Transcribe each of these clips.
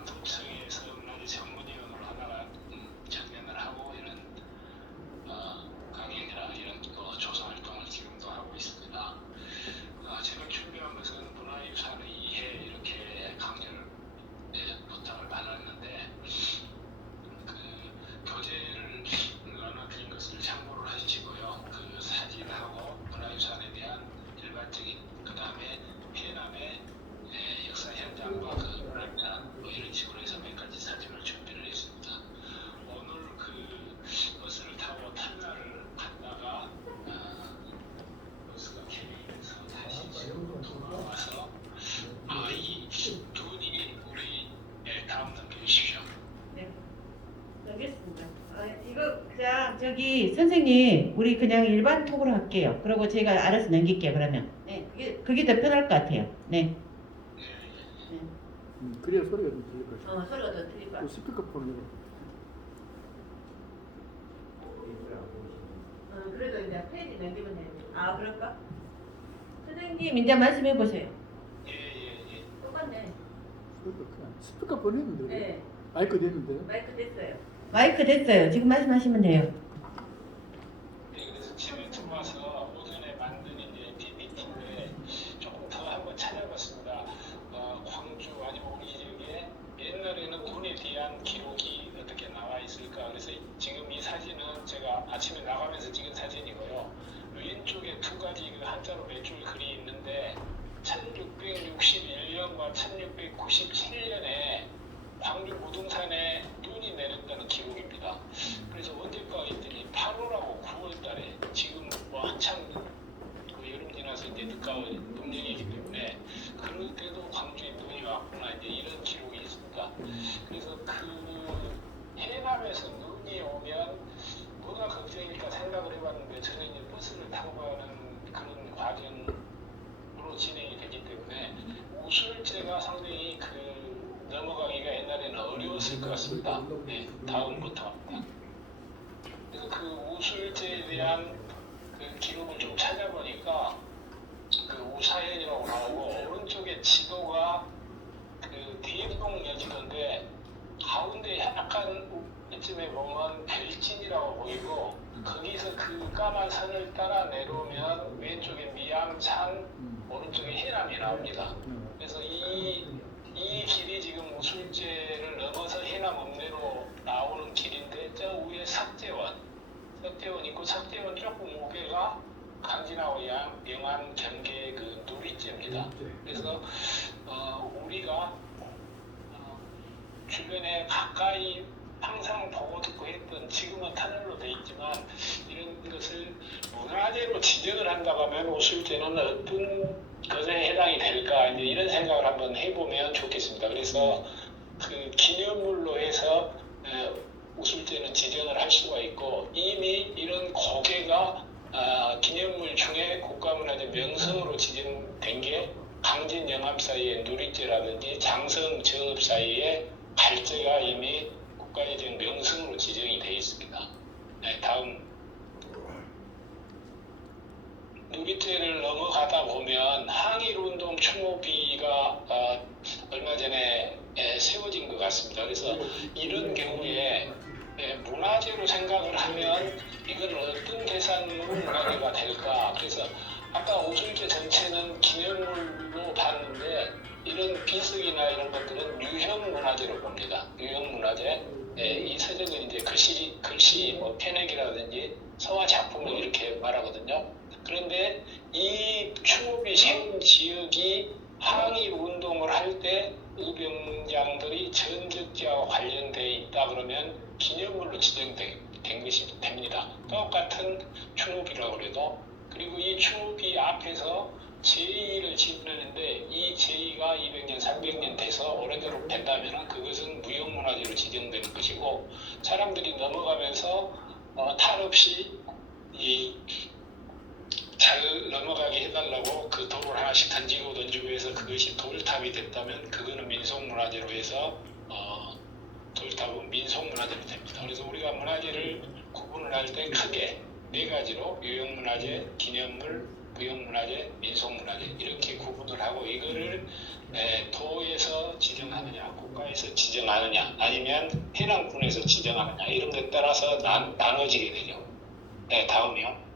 남북청에서 문화재 전문위원으로 하다가 정년을 하고 이런 강연이나 이런 조사 활동을 지금도 하고 있습니다. 제가 준비한 것은 문화유산의 이해 이렇게 강연을 부탁을 받았는데 그 교재를 나눠드린 것을 참고를 하시고요. 그 사진하고 문화유산에 대한 일반적인 그 다음에 해남의 역사 현장과 그 문화유산 이런 식으로 해서 몇 가지 사진을 준비를 했습니다. 오늘 그 버스를 타고 터미널을 갔다가 버스가 캐리해서 다시 돌아와서 이 눈이 우리 다음 넘겨주십시오. 네, 알겠습니다. 이거 그냥 저기 선생님 우리 그냥 일반 톡으로 할게요. 그리고 제가 알아서 넘길게요. 그러면 그게 더 편할 것 같아요. 네. 그래야 소리가 좀 들릴 거예요. 소리가 더 들릴 것 같아요. 스피커폰으로. 그래도 이제 페이지 넘기면 돼요. 그럴까? 선생님 이제 말씀해 보세요. 예. 똑같네. 스피커폰 했는데. 네. 마이크 됐는데. 마이크 됐어요. 마이크 됐어요. 지금 말씀하시면 돼요. 네, 그래서 집에 들어와서 오전에 만든 이제 PPT인데 조금 더 한번 찾아봤습니다. 광주 아니면 우리 지역에 옛날에는 눈에 대한 기록이 어떻게 나와 있을까. 그래서 지금 이 사진은 제가 아침에 나가면서 찍은 사진이고요. 왼쪽에 두 가지 그 한자로 몇 줄 글이 있는데 1661년과 1697년에 광주 무등산에 눈이 내렸다는 기록입니다. 그래서 언제까 했더니 8월하고 9월달에 지금 뭐 한창 그 여름 지나서 이제 늦가을 음력이기 때문에 그럴 때도 광주에 눈이 왔구나 이제 이런 기록이 있습니다. 그래서 그 해남에서 눈이 오면 뭐가 걱정일까 생각을 해봤는데 저는 이제 버스를 타고 가는 그런 과정으로 진행이 되기 때문에 우술제가 상당히 넘어가기가 옛날에는 어려웠을 것 같습니다. 네, 다음부터. 그래서 그 우술제에 대한 그 기록을 좀 찾아보니까 그 우사현이라고 나오고 오른쪽에 지도가 그 대동여지도인데 가운데 약간 이쯤에 보면 별진이라고 보이고 거기서 그 까만 선을 따라 내려오면 왼쪽에 미암산, 오른쪽에 해남이 나옵니다. 그래서 이 길이 지금 우술제를 넘어서 해남 읍내로 나오는 길인데 저 위에 석재원 있고 석재원 조금 우회가 강진하고 영암 경계 그 누리째입니다. 그래서 우리가 주변에 가까이 항상 보고 듣고 했던 지금은 터널로 돼 있지만 이런 것을 문화재로 지정을 한다고 하면 우술제는 어떤 것에 해당이 될까 이제 이런 생각을 한번 해보면 좋겠습니다. 그래서 그 기념물로 해서 우술제는 지정을 할 수가 있고 이미 이런 고개가 기념물 중에 국가문화재 명성으로 지정된 게 강진 영암 사이의 누리째라든지 장성 정읍 사이에 갈제가 이미 국가재정 명성으로 지정이 되어 있습니다. 네, 다음. 누리째를 넘어가다 보면 항일운동 추모비가 얼마 전에 세워진 것 같습니다. 그래서 이런 경우에 문화재로 생각을 하면 이건 어떤 대상으로 문화재가 될까. 그래서 아까 우술제 전체는 기념물로 봤는데 이런 비석이나 이런 것들은 유형 문화재로 봅니다. 유형 문화재. 이 서적은 이제 글씨 뭐 패넥이라든지 서화 작품을 이렇게 말하거든요. 그런데 이 추모비 세운 지역이 항일 운동을 할 때 의병장들이 전적지와 관련되어 있다 그러면 기념물로 지정된 것이 됩니다. 똑같은 추모비라고 해도. 그리고 이 추모비 앞에서 제의를 지르는데 이 제의가 200년, 300년 돼서 오래도록 된다면 그것은 무형문화재로 지정되는 것이고 사람들이 넘어가면서 탈 없이 잘 넘어가게 해달라고 그 돌을 하나씩 던지고 해서 그것이 돌탑이 됐다면 그거는 민속문화재로 해서 돌탑은 민속문화재로 됩니다. 그래서 우리가 문화재를 구분을 할 때 크게 네 가지로 유형문화재, 기념물, 무형문화재, 민속문화재 이렇게 구분을 하고 이거를 도에서 지정하느냐 국가에서 지정하느냐 아니면 해남군에서 지정하느냐 이런 것에 따라서 나눠지게 되죠. 네, 다음이요.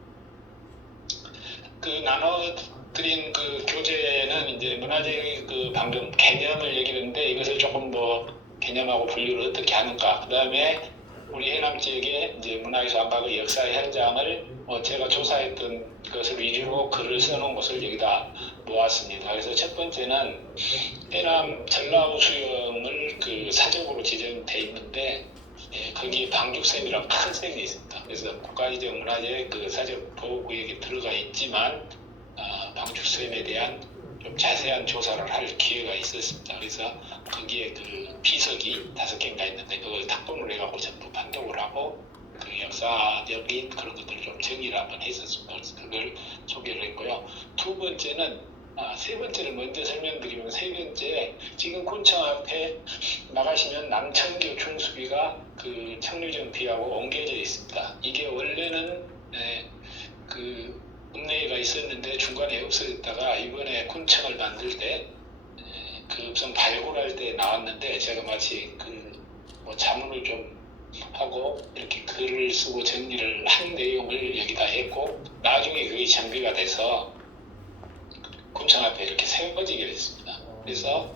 그 나눠드린 그 교재는 이제 문화재 그 방금 개념을 얘기했는데 이것을 조금 더 개념하고 분류를 어떻게 하는가. 그 다음에 우리 해남 지역의 이제 문화예술 안박의 역사 현장을 제가 조사했던 것을 위주로 글을 써놓은 것을 여기다 모았습니다. 그래서 첫 번째는 해남 전라우 수영을 그 사적으로 지정돼 있는데 거기에 방죽샘이라는 큰 샘이 있습니다. 그래서 국가지정 문화재 그 사적 보호구역에 들어가 있지만 방죽샘에 대한 좀 자세한 조사를 할 기회가 있었습니다. 그래서 거기에 그 비석이 5개인가 있는데 그걸 탁본을 해갖고 전부 판독을 하고 그 역사적인 그런 것들을 좀 정리를 한번 했었습니다. 그래서 그걸 소개를 했고요. 두 번째는 세 번째를 먼저 설명드리면 세 번째 지금 군청 앞에 나가시면 남천교 중수비가 그 청류정피하고 옮겨져 있습니다. 이게 원래는 그 읍내가 있었는데 중간에 없어졌다가 이번에 군청을 만들 때 그 읍성 발굴할 때 나왔는데 제가 마치 그 뭐 자문을 좀 하고 이렇게 글을 쓰고 정리를 한 내용을 여기다 했고 나중에 그게 정비가 돼서 군청 앞에 이렇게 세워지게 됐습니다. 그래서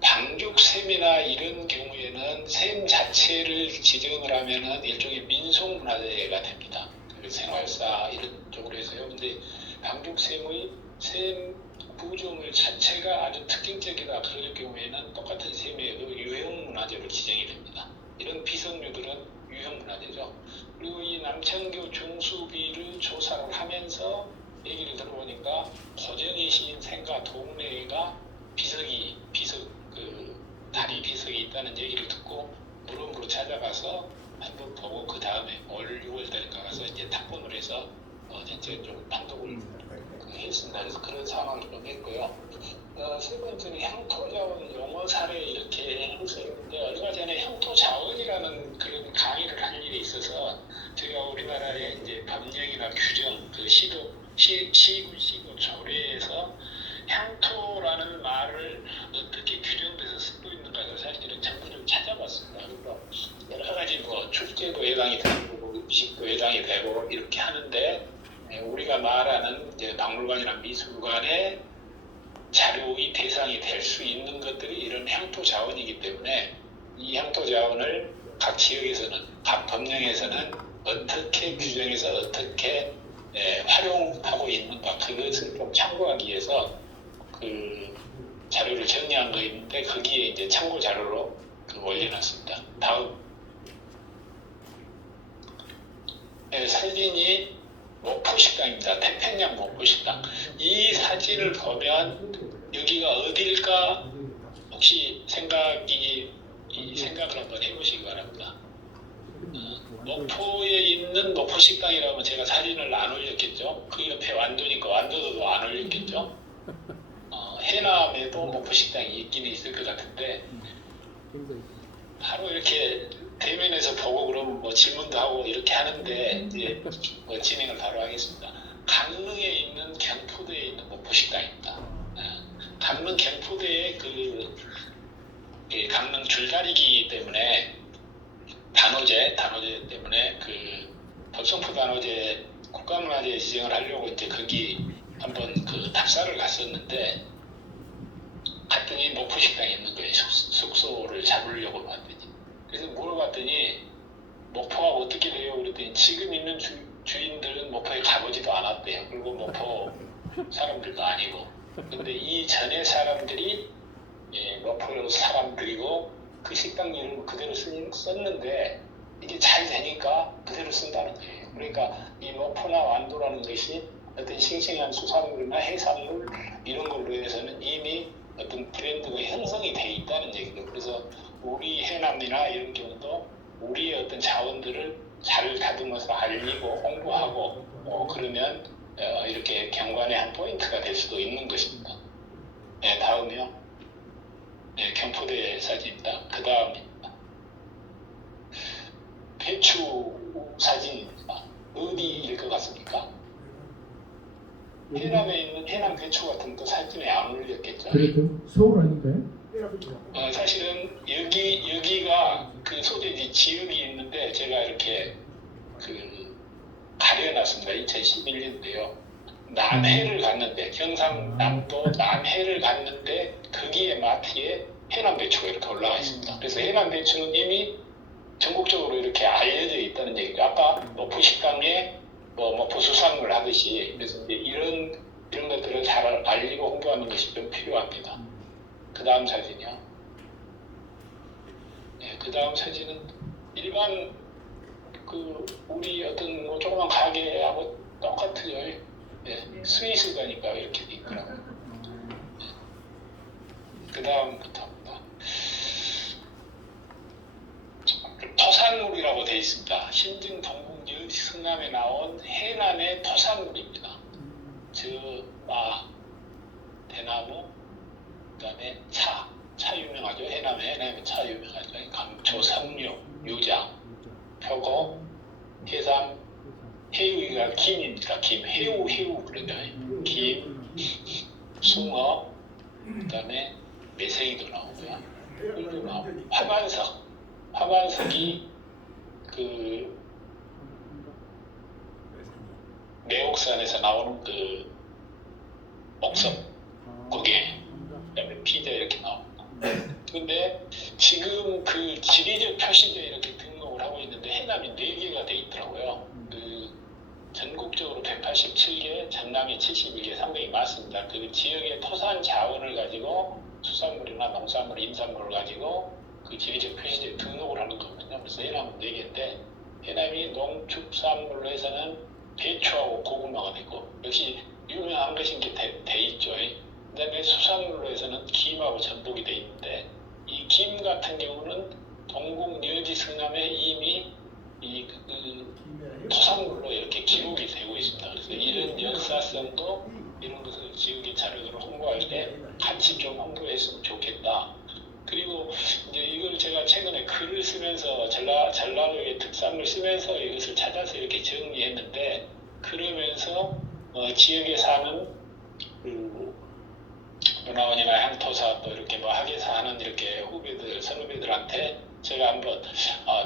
방죽샘이나 이런 경우에는 샘 자체를 지정을 하면은 일종의 민속문화재가 됩니다. 그 생활사 이런 쪽으로 해서요. 근데 방죽샘의 샘 구조물 자체가 아주 특징적이다 그럴 경우에는 똑같은 샘의 유형문화재로 지정이 됩니다. 이런 비석류들은 유형문화재죠. 그리고 이 남천교 중수비를 조사를 하면서 얘기를 들어보니까 고정의 시인 생가 동네가 비석 그 다리 비석이 있다는 얘기를 듣고 무릎으로 찾아가서 한번 보고 그 다음에 올 6월달인가 가서 이제 탁본을 해서 전체 좀 판독을 했습니다. 그래서 그런 상황을 좀 했고요. 세 번째는 향토자원 용어 사례 이렇게 해서있는데 얼마 전에 향토자원이라는 그런 강의를 할 일이 있어서 제가 우리나라의 이제 법령이나 규정 그 시군 조례에서 향토라는 말을 어떻게 규정돼서 쓰고 있는가 사실은 전부를 찾아봤습니다. 그래서 여러 가지 뭐 축제도 해당이 되고 음식도 해당이 되고 이렇게 하는데 우리가 말하는 이제 박물관이나 미술관의 자료의 대상이 될 수 있는 것들이 이런 향토 자원이기 때문에 이 향토 자원을 각 지역에서는 각 법령에서는 어떻게 규정해서 어떻게 활용하고 있는가 그것을 좀 참고하기 위해서 그 자료를 정리한 거 있는데 거기에 이제 참고 자료로 올려놨습니다. 다음 사진이 목포식당입니다. 태평양 목포식당. 이 사진을 보면 여기가 어딜까 혹시 생각을 한번 해보시기 바랍니다. 목포에 있는 목포식당이라면 제가 사진을 안 올렸겠죠. 그 옆에 완도니까 완도도 안 올렸겠죠. 해남에도 목포식당이 있긴 있을 것 같은데 바로 이렇게 대면에서 보고 그러면 뭐 질문도 하고 이렇게 하는데 이제 뭐 진행을 바로 하겠습니다. 강릉에 있는 경포대에 있는 목포식당입니다. 강릉 경포대에 그 강릉 줄다리기 때문에 단오제 때문에 그 덕성포 단오제 국가문화재 지정을 하려고 이제 거기 한번 그 답사를 갔었는데 갔더니 목포식당에 있는 거예요. 숙소를 잡으려고 봤더니. 그래서 물어봤더니 목포가 어떻게 돼요? 그랬더니 지금 있는 주인들은 목포에 가보지도 않았대요. 그리고 목포 사람들도 아니고. 근데 이 전에 사람들이 목포 사람들이고 그 식당 이름을 그대로 썼는데 이게 잘 되니까 그대로 쓴다는 거예요. 그러니까 이 목포나 완도라는 것이 어떤 싱싱한 수산물이나 해산물 이런 걸로 해서는 이미 어떤 브랜드가 형성이 돼 있다는 얘기죠. 그래서 우리 해남이나 이런 경우도 우리의 어떤 자원들을 잘 다듬어서 알리고 홍보하고 그러면 이렇게 경관의 한 포인트가 될 수도 있는 것입니다. 네, 다음이요. 네, 경포대 사진입니다. 그 다음입니다. 배추 사진입니다. 어디일 것 같습니까? 해남에 있는 해남 배추 같은 거 사진에 안 올렸겠죠. 그래도 서울 아닌가요? 사실은 여기가 그 소재지 지역이 있는데 제가 이렇게 그 가려놨습니다. 2011년도요. 남해를 갔는데 경상남도 남해를 갔는데 거기에 마트에 해남 배추가 이렇게 올라가 있습니다. 그래서 해남 배추는 이미 전국적으로 이렇게 알려져 있다는 얘기죠. 아까 목포 식당에 목포 수산물 하듯이 그래서 이제 이런 것들을 잘 알리고 홍보하는 것이 좀 필요합니다. 그 다음 사진이요. 네, 그 다음 사진은 일반 그 우리 어떤 뭐 조그만 가게하고 똑같아요. 예, 스위스가니까 이렇게 돼 있더라고요. 그 다음부터입니다. 토산물이라고 되어 있습니다. 신증 동국 성남에 나온 해남의 토산물입니다. 대나무, 그다음에 차 유명하죠. 해남에 차 유명하죠. 감초, 석류, 유자, 표고, 해삼, 해우가 김입니다. 김, 해우 그러죠. 김, 숭어, 그다음에 매생이도 나오고요. 꿀도 나오고, 화관석이 그 매옥산에서 나오는 그 옥석 고개, 그다음에 피자 이렇게 나옵니다. 근데 지금 그 지리적 표시지에 이렇게 등록을 하고 있는데 해남이 4개가 돼 있더라고요. 그 전국적으로 187개, 전남이 71개, 상당히 많습니다. 그 지역의 토산 자원을 가지고 수산물이나 농산물, 임산물을 가지고 그 지리적 표시지에 등록을 하는 거거든요. 그래서 해남은 4개인데 해남이 농축산물로 해서는 배추하고 고구마가 되고 역시 유명한 것인 게 돼 있죠. 그 다음에 수산물로 해서는 김하고 전복이 돼 있는데 이 김 같은 경우는 동국 여지 성남에 이미 토산물로 이렇게 기록이 되고 있습니다. 그래서 이런 역사성도 이런 것을 지역의 자료들을 홍보할 때 같이 좀 홍보했으면 좋겠다. 그리고 이제 이걸 제가 최근에 글을 쓰면서 전라도의 특산물 쓰면서 이것을 찾아서 이렇게 정리했는데 그러면서 지역에 사는 그 문화원이나 향토사 또 이렇게 뭐 학예사 하는 이렇게 후배들 선후배들한테 제가 한번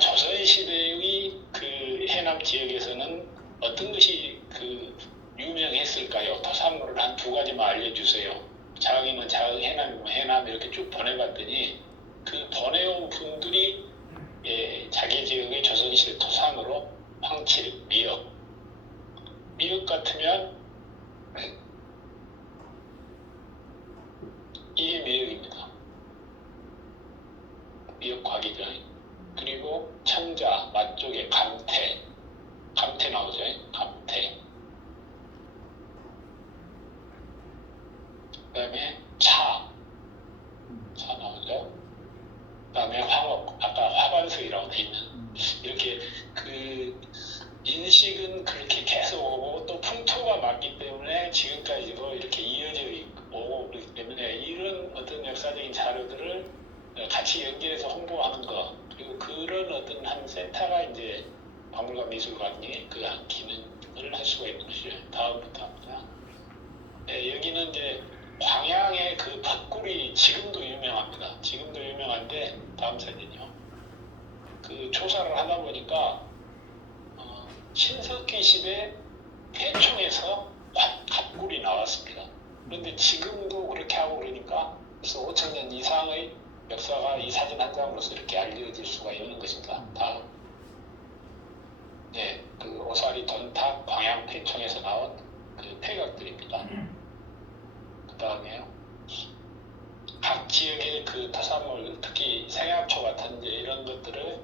조선시대의 그 해남 지역에서는 어떤 것이 그 유명했을까요? 토산물을 한 2가지만 알려주세요. 자흥이면 자흥, 해남이면 해남 이렇게 쭉 보내봤더니 그 보내온 분들이 자기 지역의 조선시대 토산으로 황칠, 미역 같으면 이게 미역입니다. 미역과기죠. 그리고 청자, 맛쪽에 감태 나오죠. 감태. 그 다음에 차 나오죠. 그 다음에 황업, 아까 화관석이라고 돼 있는 이렇게 그 인식은 그렇게 계속 오고 또 풍토가 맞기 때문에 지금까지도 이렇게 이어져 오고 그렇기 때문에 이런 어떤 역사적인 자료들을 같이 연결해서 홍보하는 거 그리고 그런 어떤 한 센터가 이제 박물관 미술관이 그 한 기능을 할 수가 있는 것이죠. 다음부터 합니다. 네, 여기는 이제 광양의 그 벚꿀이 지금도 유명합니다. 지금도 유명한데 다음 사진이요. 그 조사를 하다 보니까 신석기 시대 태총에서 갑꿀이 나왔습니다. 그런데 지금도 그렇게 하고 그러니까 그래서 5,000년 이상의 역사가 이 사진 한 장으로서 이렇게 알려질 수가 있는 것입니다. 다음. 네, 그 오사리 돈탑 광양 태총에서 나온 그 폐각들입니다. 그 다음에요. 각 지역의 그 토산물, 특히 생약초 같은 이제 이런 것들을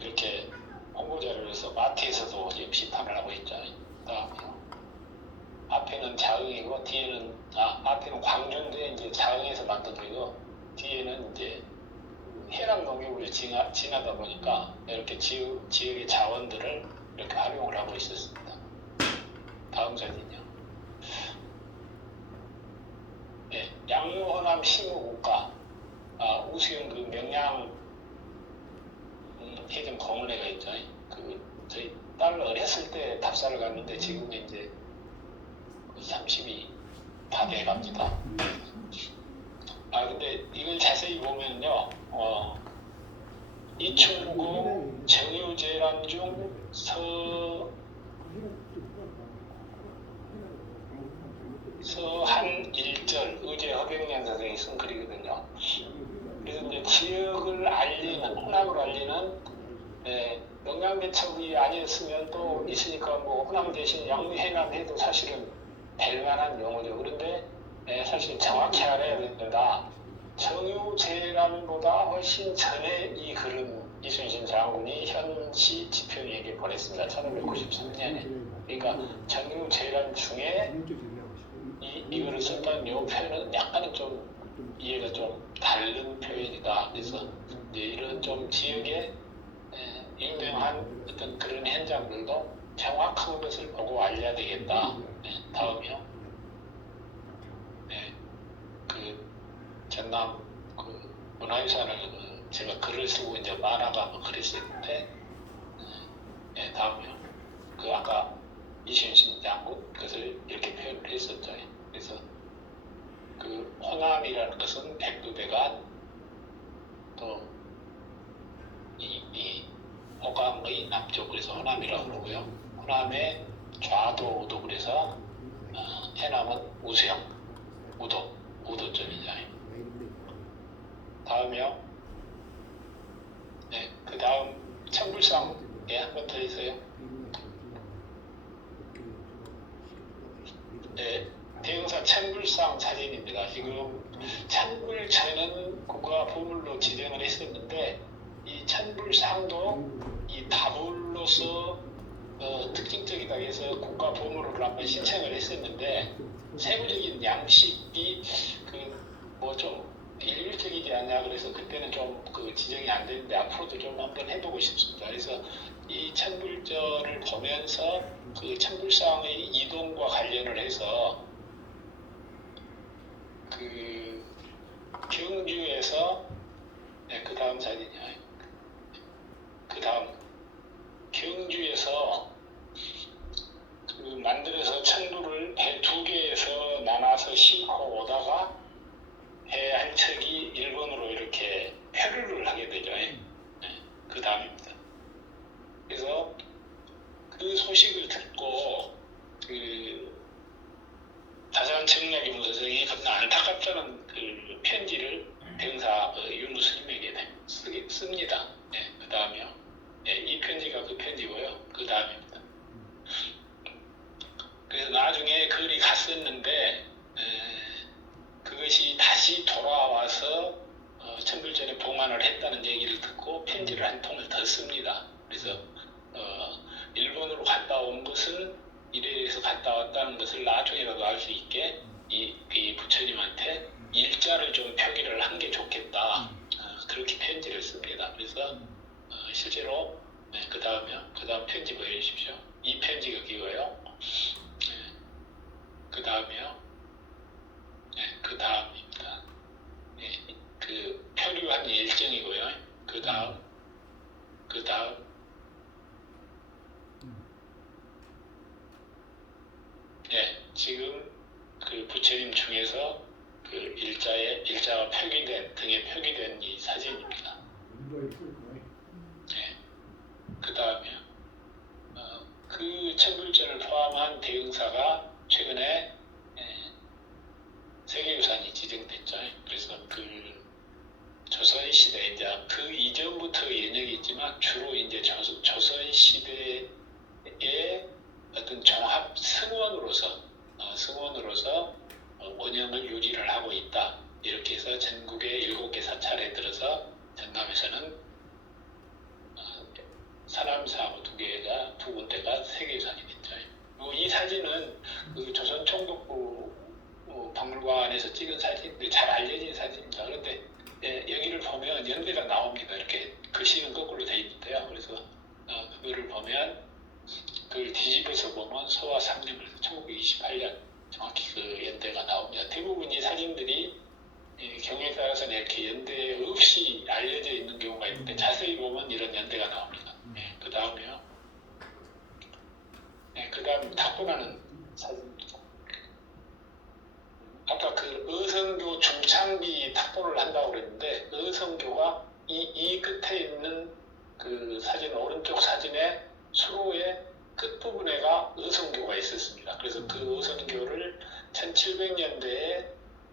이렇게 홍보자료를 해서 마트에서도 지금 시판을 하고 있죠. 그 다음에요. 앞에는 자흥이고 앞에는 광주인데 이제 자흥에서 만든 거고 뒤에는 이제 해남 농협을 지나다 보니까 이렇게 지역의 자원들을 이렇게 활용을 하고 있었습니다. 다음 사진이요. 네, 양호남 시무국가 우수영 그 명량 해전 공원회가 있죠. 저희 딸 어렸을 때 답사를 갔는데 지금은 이제 30이 다 돼갑니다. 근데 이걸 자세히 보면요, 이충구 정유재란 중 서한일절 의제 허경련 선생이 쓴 글이거든요. 그래서 이제 지역을 알리는, 호남을 알리는 영양대첩이 아니었으면 또 있으니까 뭐 호남 대신 영해남 해도 사실은 될 만한 용어죠. 그런데 사실 정확히 알아야 된다. 정유재란보다 훨씬 전에 이 글은 이순신 장군이 현시 지평에게 보냈습니다. 1593년에. 그러니까 정유재란 중에 이거를 썼다는 요 표현은 약간은 좀 이해가 좀 다른 표현이다. 그래서 이제 이런 좀 지역의 유명한 어떤 그런 현장들도 정확한 것을 보고 알려야 되겠다. 다음이요. 그 전남 그 문화유산을 제가 글을 쓰고 이제 만화가 뭐 그랬었는데, 다음이요. 그 아까 이순신 장군 그것을 이렇게 표현을 했었죠. 그래서 그 호남이라는 것은 백두대간 또 이 호강의 남쪽 그래서 호남이라고 그러고요. 호남의 좌도도 그래서 해남은 우수영, 우도점이죠. 다음이요. 그 다음 천불상 한 번 더 있어요. 대흥사 천불상 사진입니다. 지금 천불전은 국가보물로 지정을 했었는데 이 천불상도 이 다불로서 특징적이다 해서 국가보물로 한번 신청을 했었는데 세부적인 양식이 뭐 좀 일률적이지 않냐 그래서 그때는 좀 그 지정이 안 되는데 앞으로도 좀 한번 해보고 싶습니다. 그래서 이 천불전을 보면서 그 천불상의 이동과 관련을 해서 그 경주에서 그 다음 사진이요. 그 다음 경주에서 그 만들어서 천부를 배 두 개에서 나눠서 싣고 오다가 배 한 척이 일본으로 이렇게 표류를 하게 되죠. 그 다음입니다. 그래서 그 소식을 듣고 그 다산 정략이 무서성이 안타깝다는 그 편지를 대흥사 윤무 스님에게 씁니다. 그 다음이요. 이 편지가 그 편지고요. 그 다음입니다. 그래서 나중에 글이 갔었는데 그것이 다시 돌아와서 천불전에 봉안을 했다는 얘기를 듣고 편지를 한 통을 더 씁니다. 그래서 일본으로 갔다 온 것은 이래서 갔다 왔다는 것을 나중에라도 알 수 있게 이 부처님한테 일자를 좀 표기를 한 게 좋겠다. 그렇게 편지를 씁니다. 그래서 실제로 그 다음이요. 그 다음 편지 보여주십시오. 이 편지가 기고요. 그 다음이요. 그 다음입니다. 그 표류한 일정이고요. 그 다음. 지금 그 부처님 중에서 그 일자가 등에 표기된 이 사진입니다. 그 다음이요. 그 천불전을 포함한 대흥사가 최근에 세계유산이 지정됐죠. 그래서 그 조선시대 이제 그 이전부터 연역이 있지만 주로 이제 조선시대의 어떤 종합 승원으로서 원형을 유지를 하고 있다. 이렇게 해서 전국의 7개 사찰에 들어서 전남에서는 사람사하고 두 군데가 세계유산이 됐죠. 그리고 이 사진은 그 조선 총독부 박물관에서 찍은 사진인데 잘 알려진 사진입니다. 그런데 여기를 보면 연대가 나옵니다. 이렇게 글씨는 거꾸로 돼 있는데요. 그래서 그거를 보면 그걸 뒤집어서 보면 서화 3년 1928년 정확히 그 연대가 나옵니다. 대부분 이 사진들이 경우에 따라서는 이렇게 연대 없이 알려져 있는 경우가 있는데 자세히 보면 이런 연대가 나옵니다. 그 다음에요. 그 다음 탁구라는 사진입니다. 아까 그 어성교 중창기 탁보를 한다고 그랬는데 어성교가 이 끝에 있는 그 사진, 오른쪽 사진의 수로의 끝부분에가 어선교가 있었습니다. 그래서 그 어선교를 1700년대에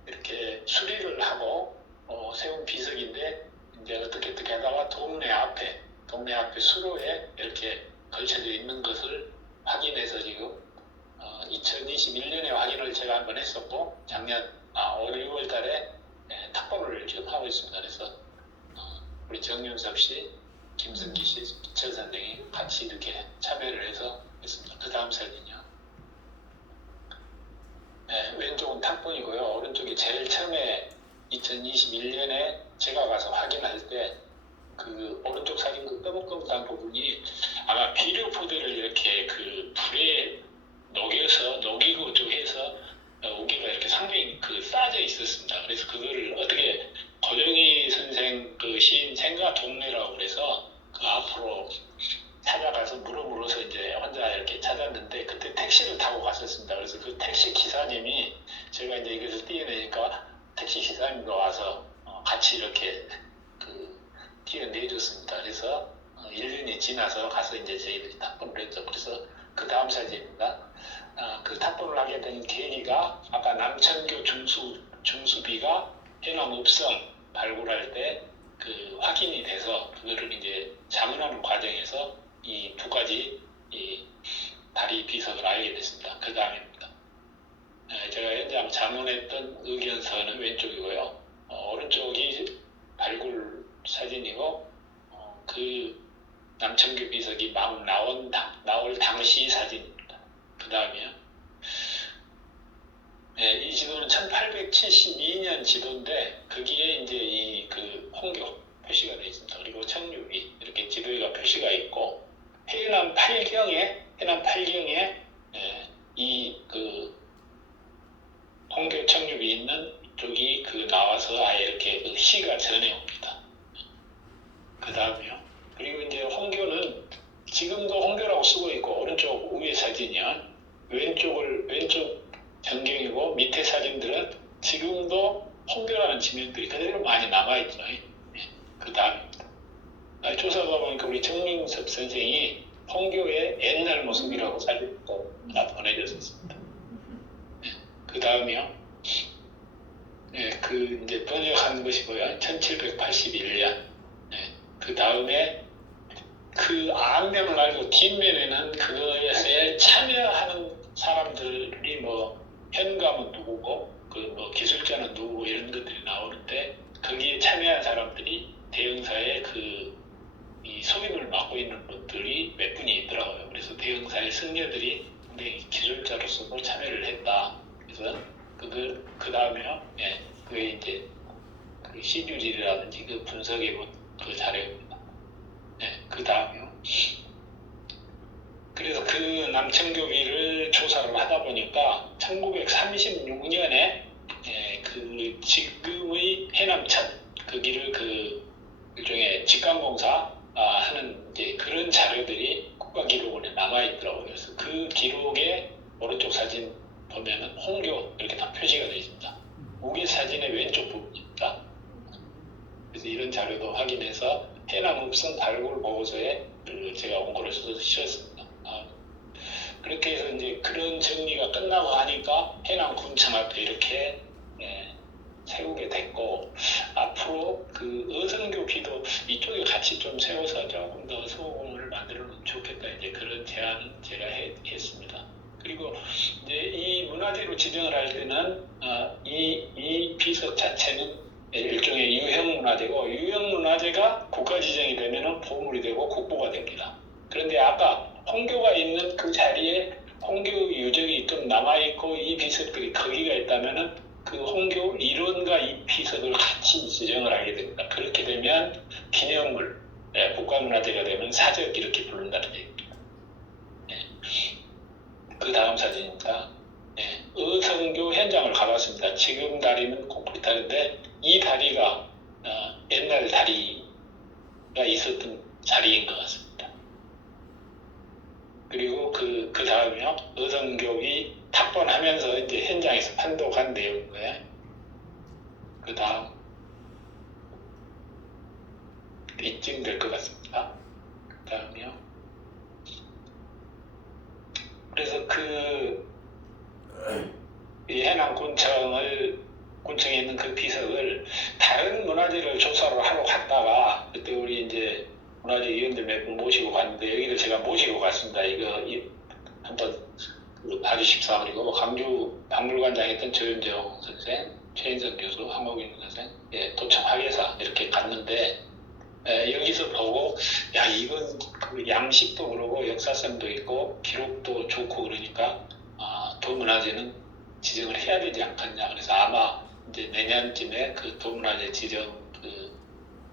이렇게 수리를 하고 세운 비석인데, 이제 어떻게 하다가 동네 앞에 수로에 이렇게 걸쳐져 있는 것을 확인해서 지금 2021년에 확인을 제가 한번 했었고, 작년 5, 6월 달에 탁본을 지금 하고 있습니다. 그래서 우리 정윤섭 씨, 김승기 씨, 전 선생이 같이 이렇게 참여를 해서 했습니다. 그 다음 사진이요. 왼쪽은 탁본이고요. 오른쪽이 제일 처음에 2021년에 제가 가서 확인할 때 그 오른쪽 사진 그 검은검은한 부분이 아마 비료 포대를 이렇게 그 불에 녹이고 좀 해서 우기가 이렇게 상당히 그 싸져 있었습니다. 그래서 그거를 어떻게 고정희 선생 그 시인 생가 동네라고 그래서 그 앞으로 찾아가서 물어서 이제 혼자 이렇게 찾았는데, 그때 택시를 타고 갔었습니다. 그래서 그 택시 기사님이 제가 이제 이것을 띄어내니까 택시 기사님도 와서 같이 이렇게 그 띄어내줬습니다. 그래서 1년이 지나서 가서 이제 저희들이 탁본을 했죠. 그래서 그 다음 사진입니다. 그 탁본을 하게 된 계기가 아까 남천교 중수비가 해남읍성 발굴할 때 그 확인이 돼서 그거를 이제 자문하는 과정에서 이 두 가지 이 다리 비석을 알게 됐습니다. 그 다음입니다. 제가 현장 자문했던 의견서는 왼쪽이고요. 오른쪽이 발굴 사진이고, 그 남천교 비석이 막 나올 당시 사진입니다. 그 다음이요. 이 지도는 1872년 지도인데 거기에 이제 이 그 홍교 표시가 되어 있습니다. 그리고 청류비 이렇게 지도에가 표시가 있고, 해남 8경에 이 그 홍교 청류비 있는 쪽이 그 나와서 아예 이렇게 그 시가 전해 옵니다. 그 다음이요. 그리고 이제 홍교는 지금도 홍교라고 쓰고 있고, 오른쪽 위에 사진이요. 왼쪽 전경이고, 밑에 사진들은 지금도 홍교라는 지명들이 그대로 많이 남아있죠. 그 다음입니다. 조사가 보니까 우리 정민섭 선생이 홍교의 옛날 모습이라고 사진도 하나 보내줬었습니다. 그 다음이요. 그 이제 번역한 것이고요. 1781년. 그 다음에 그 앞면을 알고 뒷면에는 그것에 참여하는 사람들이 뭐 현감은 누구고 그 뭐 기술자는 누구고 이런 것들이 나오는데, 거기에 참여한 사람들이 대흥사의 이 소임을 맡고 있는 분들이 몇 분이 있더라고요. 그래서 대흥사의 승려들이 굉장히 기술자로서도 참여를 했다. 그래서 그 다음에요. 그게 이제 그 시듈이라든지 그 분석해 본 그 자료입니다. 그 다음에요. 그래서 그 남천교비를 조사를 하다 보니까 1936년에 그 지금의 해남천 거기를 그 일종의 직강공사 하는 이제 그런 자료들이 국가기록원에 남아있더라고요. 그래서 그 기록에 오른쪽 사진 보면은 홍교 이렇게 다 표시가 되어 있습니다. 우기 사진의 왼쪽 부분입니다. 그래서 이런 자료도 확인해서 해남읍성 발굴 보고서에 제가 원고를 써서 실었습니다. 그렇게 해서 이제 그런 정리가 끝나고 하니까 해남군청 앞에 이렇게 세우게 됐고, 앞으로 그 어선교 비도 이쪽에 같이 좀 세워서 조금 더 소공을 만들어 놓으면 좋겠다, 이제 그런 제안은 제가 했습니다. 그리고 이제 이 문화재로 지정을 할 때는 이 비석 자체는 일종의 유형 문화재고, 유형 문화재가 국가 지정이 되면은 보물이 되고 국보가 됩니다. 그런데 아까 홍교가 있는 그 자리에 홍교 유적이 좀 남아있고 이 비석들이 거기가 있다면은 그 홍교 이론과 이 비석을 같이 지정을 하게 됩니다. 그렇게 되면 기념물, 국가문화재가 되면 사적 이렇게 부른다는 얘기입니다. 그 다음 사진입니다. 어선교 현장을 가봤습니다. 지금 다리는 콘크리트인데 이 다리가 옛날 다리가 있었던 자리인 것 같습니다. 그리고 그 다음이요. 어선교비 탁본하면서 이제 현장에서 판독한 내용인데, 그 다음 입증될 것 같습니다. 그다음이요. 그래서 이 군청에 있는 그 비석을 다른 문화재를 조사를 하러 갔다가 그때 우리 이제 문화재위원들 몇 분 모시고 갔는데 여기를 제가 모시고 갔습니다. 한번 봐주십사. 그리고 광주 박물관장에 있던 조윤정 선생, 최인성 교수, 한국인 선생, 도청 학예사 이렇게 갔는데 여기서 보고 야 이건 그 양식도 그러고 역사성도 있고 기록도 좋고 그러니까 도문화재는 지정을 해야 되지 않겠냐. 그래서 아마 이제 내년쯤에 그 도문화재 지정 그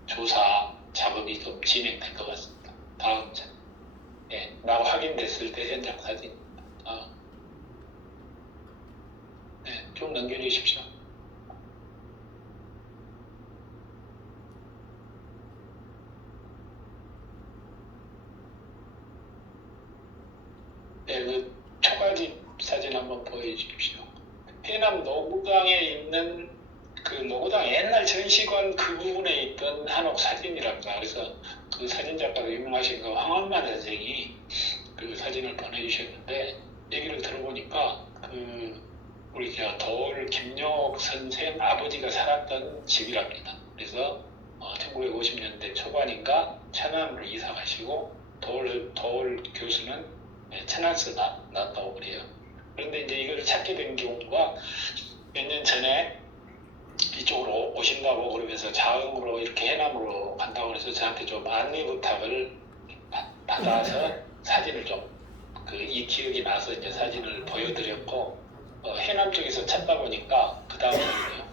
조사 작업이 좀 진행될 것 같습니다. 다음 장. 라고 확인됐을 때 현장 사진. 좀 넘겨주십시오. 그 초가집 사진 한번 보여주십시오. 해남 노구당에 있는 그 노구당 옛날 전시관 그 부분에 있던 한옥 사진이랍니다. 그래서 그 사진 작가로 유명하신 그 황원만 선생이 그 사진을 보내주셨는데 얘기를 들어보니까 우리 도올 김용옥 선생 아버지가 살았던 집이랍니다. 그래서 1950년대 초반인가 천안으로 이사 가시고 도올 교수는 천안에서 낳았다고 그래요. 그런데 이제 이걸 찾게 된 경우가 몇 년 전에 이쪽으로 오신다고 그러면서 자흥으로 이렇게 해남으로 간다고 그래서 저한테 좀 안내 부탁을 받아서 사진을 이 기억이 나서 이제 사진을 보여드렸고 해남 쪽에서 찾다 보니까 그 다음에는요.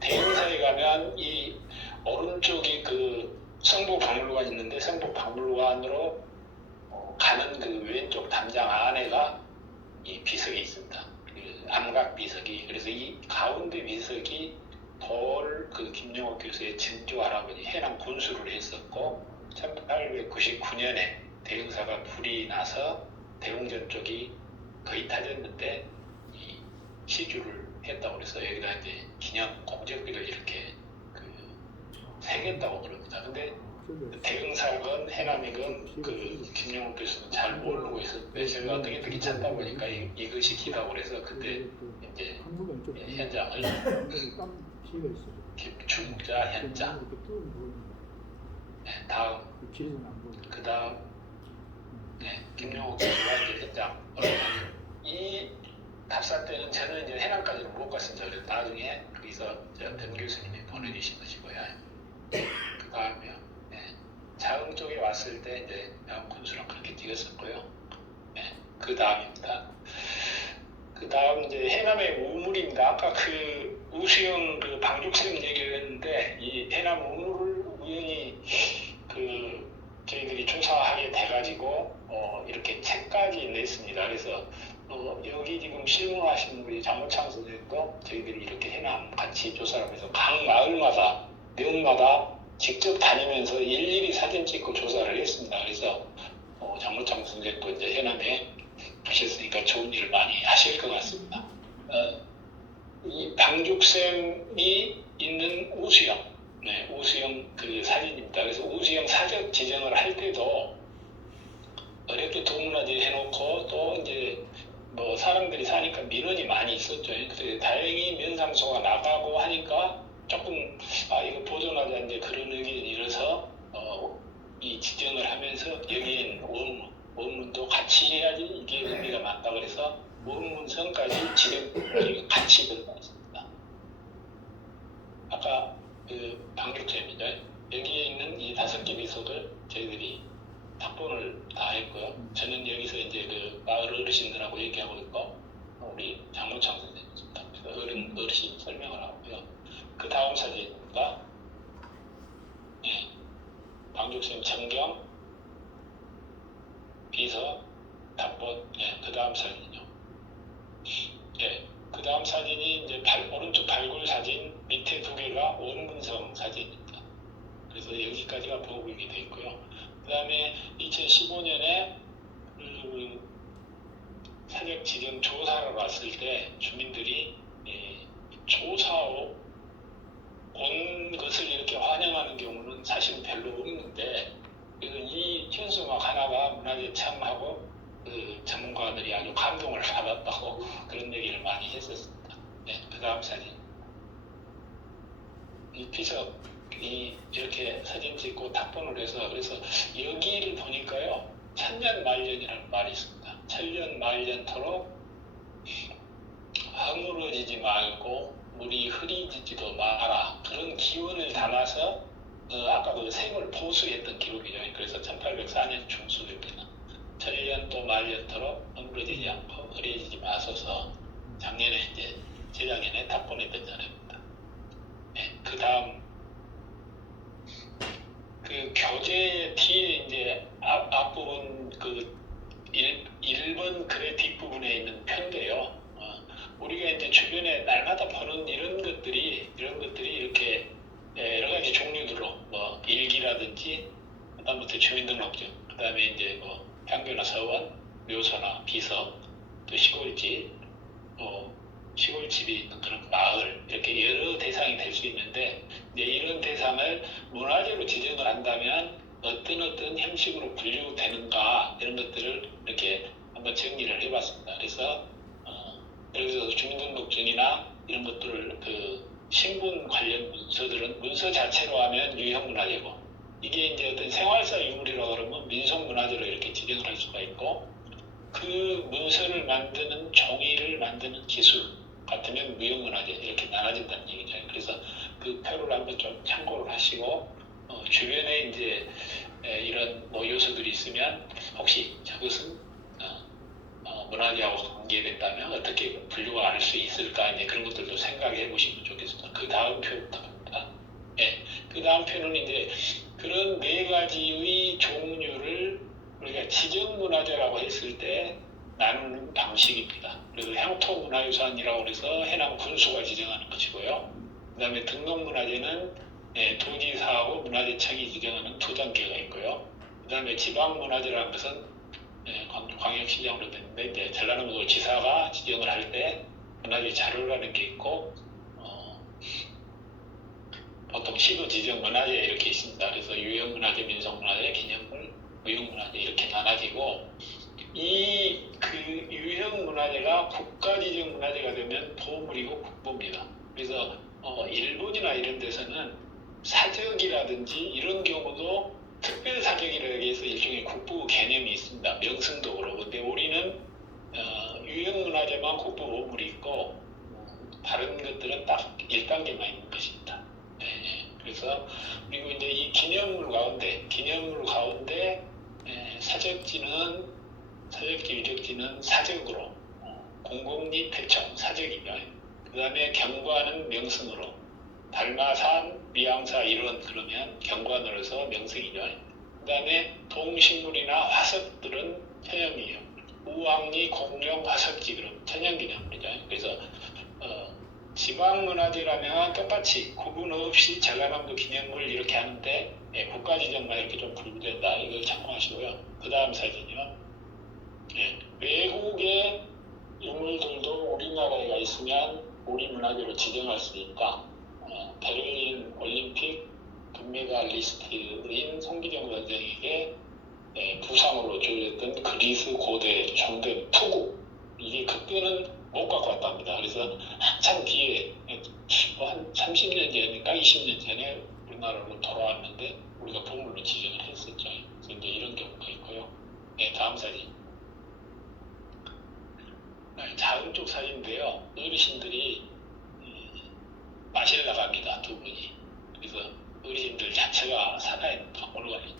대흥사에 가면 이 오른쪽이 그 성북박물관 있는데 성북박물관으로 가는 그 왼쪽 담장 안에가 이 비석이 있습니다. 그 암각 비석이. 그래서 이 가운데 비석이 그 김용옥 교수의 증조 할아버지 해남 군수를 했었고 1899년에 대흥사가 불이 나서 대흥전 쪽이 거의 타졌는데 이 시주를 했다고 그래서 여기다 이제 기념 공적비를 이렇게 새겼다고 그럽니다. 근데 대흥사건 해남이건 그 김용옥 교수는 잘 모르고 있었는데 제가 어떻게 찾다 보니까 이것이 기다고 그래서 그때 이제 현장을 중자 현장 다음 그 다음 김용옥 교수가 이제 현장 이 답사 때는 저는 이제 해남까지는 못 갔습니다. 그래서 나중에 거기서 변 교수님이 보내주신 것이고요. 그 다음에요. 자흥 쪽에 왔을 때 이제 군수랑 그렇게 찍었었고요. 그 다음입니다. 그 다음 이제 해남의 우물입니다. 아까 그 우수영 그 방죽샘 얘기를 했는데 이 해남 우물을 우연히 저희들이 조사하게 돼가지고 이렇게 책까지 냈습니다. 그래서 여기 지금 실무하신 우리 장모창 선생님도 저희들이 이렇게 해남 같이 조사를 하면서 각 마을마다 명마다 직접 다니면서 일일이 사진 찍고 조사를 했습니다. 그래서 장모창 선생님도 이제 해남에 하셨으니까 좋은 일을 많이 하실 것 같습니다. 이 방죽샘이 있는 우수영, 우수영 그 사진입니다. 그래서 우수영 사적 지정을 할 때도 어렵게 도문화재 해놓고 또 이제 사람들이 사니까 민원이 많이 있었죠. 그래서 다행히 면상소가 나가고 하니까 조금 이거 보존하자 이제 그런 의견이 일어서 이 지정을 하면서 여기엔 원문도 같이 해야지 이게 의미가 많다 그래서 원문성까지 지정 같이 들어갔습니다. 아까 그 방죽샘이죠. 여기에 있는 이 5개 비석을 저희들이 탁본을 다 했고요. 저는 여기서 이제 그 마을 어르신들하고 얘기하고 있고 우리 장모창 선생님입니다. 그래서 어르신 설명을 하고요. 그 다음 사진입니다. 방죽샘 청경 비석 탁본. 그 다음 사진이요. 그 다음 사진이 이제 오른쪽 발굴 사진 밑에 2개가 원문성 사진입니다. 그래서 여기까지가 보급이 되어 있고요. 그 다음에 2015년에 사적 지정 조사를 왔을 때 주민들이 조사 온 것을 이렇게 환영하는 경우는 사실은 별로 없는데 문화재청하고 그 전문가들이 아주 감동을 받았다고 그런 얘기를 많이 했었습니다. 네, 그 다음 사진. 이 비석이 이렇게 사진 찍고 탁본을 해서 그래서 여기를 보니까요 천년만년이라는 말이 있습니다. 천년만년토록 허물어지지 말고 물이 흐리지지도 마라 그런 기원을 담아서 아까 그 생을 보수했던 기록이죠. 그래서 1804년 중수입니다. 천년도 말년토록 허물어지지 않고 흐려지지 마소서 작년에 이제 재작년에 탁본했던 자료입니다. 네, 그 다음 그 교재 뒤에 이제 앞부분 그 1번 글의 뒷부분에 있는 편인데요. 우리가 이제 주변에 날마다 보는 이런 것들이 이렇게 여러 가지 종류들로 뭐 일기라든지 그다음부터 주민등록증, 그다음에 이제 뭐 향교나 서원, 묘소나 비석, 또 시골집, 시골집이 있는 그런 마을 이렇게 여러 대상이 될 수 있는데 이제 이런 대상을 문화재로 지정을 한다면 어떤 형식으로 분류되는가 이런 것들을 이렇게 한번 정리를 해봤습니다. 그래서 예를 들어서 주민등록증이나 이런 것들을 그 신분 관련 문서들은 문서 자체로 하면 유형문화재고 이게 이제 어떤 생활사 유물이라고 그러면 민속문화재로 이렇게 지정을 할 수가 있고 그 문서를 만드는 종이를 만드는 기술 같으면 무형문화재 이렇게 나눠진다는 얘기죠. 그래서 그 표를 한번 좀 참고를 하시고 주변에 이제 이런 뭐 요소들이 있으면 혹시 저것은 문화재하고 관계된다면 어떻게 분류가 할 수 있을까 이제 그런 것들도 생각해 보시면 좋겠습니다. 그 다음 표부터 갑니다. 네, 그 다음 표는 이제 그런 네 가지의 종류를 우리가 지정문화재라고 했을 때 나누는 방식입니다. 그래서 향토문화유산이라고 해서 해남 군수가 지정하는 것이고요. 그 다음에 등록문화재는 도지사하고 문화재청이 지정하는 두 단계가 있고요. 그 다음에 지방문화재라는 것은 광역시장으로 됐는데 이제 전라남도 지사가 지정을 할 때 문화재 자료라는 게 있고 보통 시도 지정 문화재 이렇게 있습니다. 그래서 유형문화재, 민속문화재, 기념물, 무형문화재 이렇게 나눠지고 이 그 유형문화재가 국가지정 문화재가 되면 보물이고 국보입니다. 그래서 일본이나 이런 데서는 사적이라든지 이런 경우도 특별사적이라고 해서 일종의 국보 개념이 있습니다. 명승도 그러고 근데 우리는 유형문화재만 국보 보물이 있고 다른 것들은 딱 1단계만 있는 것입니다. 그래서 그리고 이제 이 기념물 가운데 사적지 유적지는 사적으로 공공리 폐청 사적이죠. 그 다음에 경관은 명승으로 달마산, 미양사 이런 그러면 경관으로서 명승이죠. 그 다음에 동식물이나 화석들은 천연기념, 우왕리, 공룡, 화석지 그럼 천연기념물이죠. 그래서 지방문화재라면 똑같이 구분 없이 전라남도 기념물 이렇게 하는데 국가지정만 이렇게 좀 분류된다. 이걸 참고하시고요. 그 다음 사진이요. 외국의 유물들도 우리나라에 있으면 우리 문화재로 지정할 수 있다. 베를린 올림픽 금메달리스트인 송기정 선생에게 부상으로 주어졌던 그리스 고대 정대 투구 이게 그때는 못 갖고 왔답니다. 그래서 한참 뒤에 한 30년 전인가 20년 전에 우리나라로 돌아왔는데 우리가 보물로 지정을 했었죠. 그래서 이제 이런 경우가 있고요. 다음 사진. 다음 쪽 사진인데요. 어르신들이 마실 나갑니다. 두 분이. 그래서 어르신들 자체가 살아있는 박물관이죠.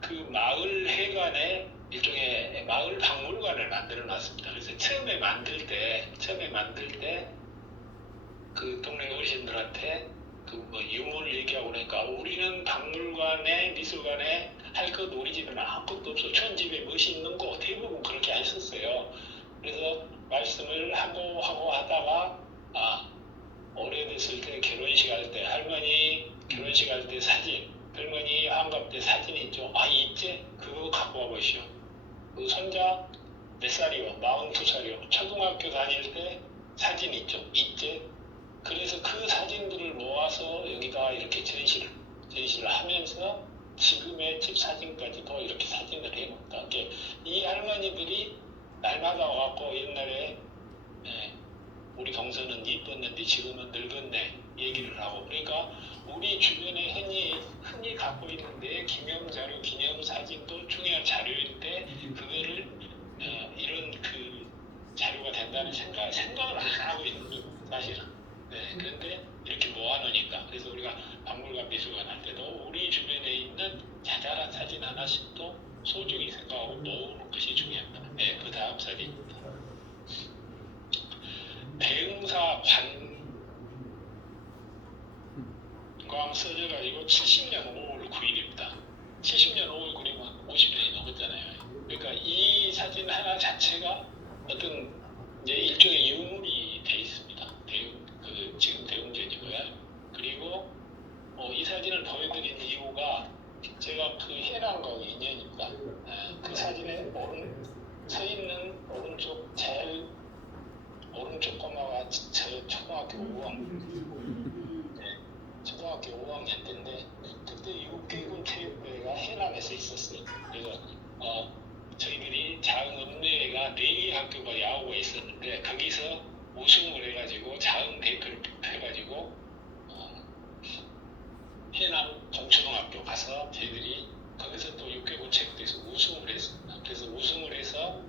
그 마을 해관에 일종의 마을 박물관을 만들어 놨습니다. 그래서 처음에 만들 때 그 동네 어르신들한테 그 뭐 유물 얘기하고 그러니까 우리는 박물관에 미술관에 할 것 우리 집에는 아무것도 없어. 전 집에 무엇이 있는 거 대부분 그렇게 했었어요. 그래서 말씀을 하고 하다가 오래됐을 때 결혼식 할 때 할머니 결혼식 할 때 사진 할머니 환갑 때 사진 있죠. 있지? 그거 갖고 와보시오. 그 손자 몇 살이요? 42살이요. 초등학교 다닐 때 사진 있죠. 있지? 그래서 그 사진들을 모아서 여기다 이렇게 전시를 하면서 지금의 집 사진까지도 이렇게 사진을 해놓다. 이 할머니들이 날마다 와갖고 옛날에 우리 동서는 이뻤는데 지금은 늙었네 얘기를 하고, 그러니까 우리 주변에 흔히 갖고 있는데 기념자료, 기념사진도 중요한 자료인데 그거를 이런 그 자료가 된다는 생각을 안 하고 있는 거죠 사실은. 그런데 이렇게 모아놓으니까, 그래서 우리가 박물관 미술관 할 때도 우리 주변에 있는 자잘한 사진 하나씩도 소중히 생각하고 모으는 것이 중요합니다. 그 다음 사진입니다. 대흥사 관광 써져가지고 70년 5월 9일입니다. 70년 5월 9일이면 50년이 넘었잖아요. 그러니까 이 사진 하나 자체가 어떤 이제 일종의 유물이 돼 있습니다. 지금 대웅전이고요. 그리고 이 사진을 보여드린 이유가 제가 그 해남과 인연입니다. 그 사진에 서 있는 제일 오른쪽 꼬마가 저 초등학교 5학년, 초등학교 5학년 때인데 그때 육개군 체육대회가 해남에서 있었어요. 그래서 저희들이 자흥읍내가 4개 학교가 야구가 있었는데 거기서 우승을 해가지고 자흥 대표를 해가지고 해남 동초등학교 가서 저희들이 거기서 또 육개군 체육대회에서 우승을 했습니다. 그래서 우승을 해서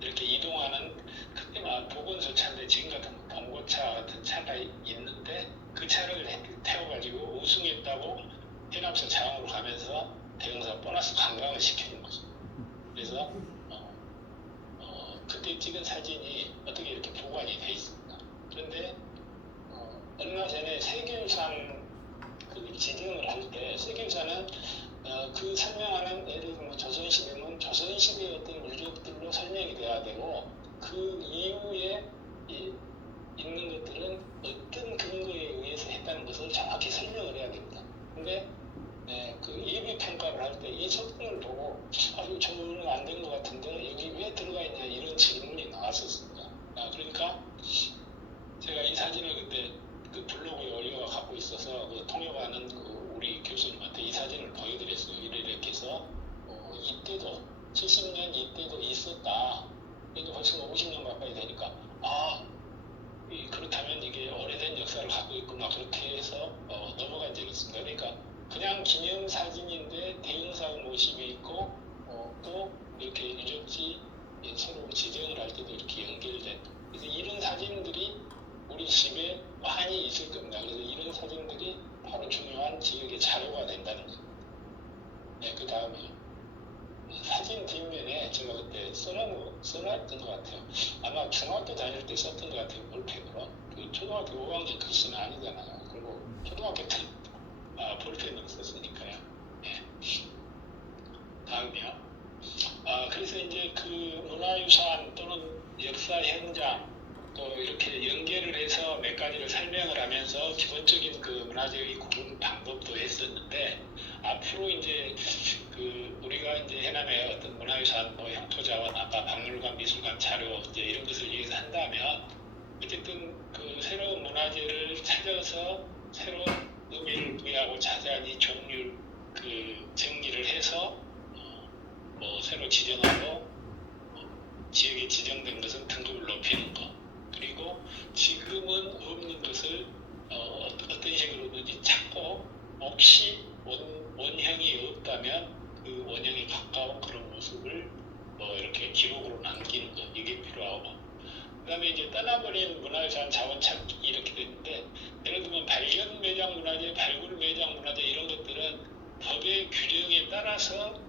이렇게 이동하는 그때만 보건소차인데 지금 같은 봉고차 같은 차가 있는데 그 차를 태워가지고 우승했다고 해남에서 자흥으로 가면서 대흥사 보너스 관광을 시키는 거죠. 그래서 그때 찍은 사진이 어떻게 이렇게 보관이 돼 있습니다. 그런데 얼마 전에 세계유산 그 지정을 할 때 세계유산은 그 설명하는 예를 들면 조선시대는 조선시대의 어떤 유적들로 설명이 돼야 되고 그 이후에 있는 것들은 어떤 근거에 의해서 했다는 것을 정확히 설명을 해야 됩니다. 근데 그 예비 평가를 할 때 이 소품을 보고 아주 저는 안 된 것 같은데 여기 왜 들어가 있냐 이런 질문이 나왔었습니다. 그러니까 제가 이 사진을 그때 그 블로그에 올려가 갖고 있어서 그 통역하는 그 우리 교수님한테 이 사진을 보여드렸어요. 이렇게 해서 이때도 70년 이때도 있었다. 그래도 벌써 50년 가까이 되니까 그렇다면 이게 오래된 역사를 갖고 있구나 그렇게 해서 넘어간 적이 있습니다. 그러니까 그냥 기념사진인데 대흥사의 모습이 있고 또 이렇게 유적지 새로 지정을 할 때도 이렇게 연결된, 그래서 이런 사진들이 우리 집에 많이 있을 겁니다. 그래서 이런 사진들이 바로 중요한 지역의 자료가 된다는 거죠. 그 다음에 사진 뒷면에 제가 그때 써놨던 것 같아요. 아마 중학교 다닐 때 썼던 것 같아요. 볼펜으로. 그 초등학교 5학년 글씨는 아니잖아요. 그리고 초등학교 때 볼펜으로 썼으니까요. 다음이요. 그래서 이제 그 문화유산 또는 역사 현장 또 이렇게 연계를 해서 몇 가지를 설명을 하면서 기본적인 그 문화재의 구분 방법도 했었는데, 앞으로 이제 그 우리가 이제 해남의 어떤 문화유산, 뭐 향토자원, 아까 박물관, 미술관 자료 이제 이런 것을 위해서 한다면 어쨌든 그 새로운 문화재를 찾아서 새로운 의미를 부여하고 자세히 종류 그 정리를 해서 뭐 새로 지정하고 지역에 지정된 것은 등급을 높이는 것, 그리고 지금은 없는 것을 어떤 식으로든지 찾고 혹시 원형이 없다면 그 원형에 가까운 그런 모습을 이렇게 기록으로 남기는 것, 이게 필요하고, 그 다음에 이제 떠나버린 문화유산 자원 찾기 이렇게 되는데, 예를 들면 발견 매장 문화재, 발굴 매장 문화재 이런 것들은 법의 규정에 따라서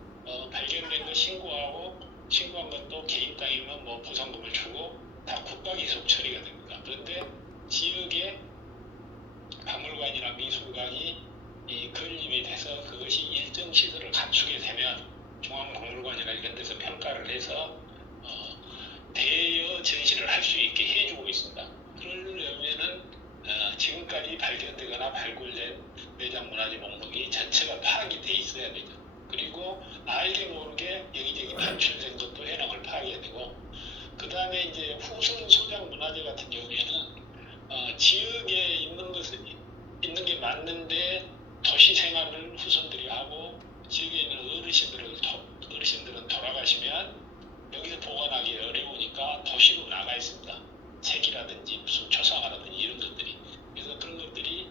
발견된 거 신고한 것도 개인 땅이면 뭐 보상금을 주고 다 국가기속 처리가 됩니다. 그런데 지역의 박물관이나 미술관이 건립이 돼서 그것이 일정 시설을 갖추게 되면 중앙박물관이나 이런 데서 평가를 해서 대여 전시를 할 수 있게 해주고 있습니다. 그러려면은 지금까지 발견되거나 발굴된 매장 문화재 목록이 전체가 파악이 돼 있어야 되죠. 그리고 알게 모르게 여기저기 반출된 것도 해남을 파악해야 되고, 그 다음에 이제 후손 소장 문화재 같은 경우에는 지역에 있는 게 맞는데 도시 생활을 후손들이 하고 지역에 있는 어르신들은 돌아가시면 여기서 보관하기 어려우니까 도시로 나가 있습니다. 책이라든지 무슨 초상화라든지 이런 것들이. 그래서 그런 것들이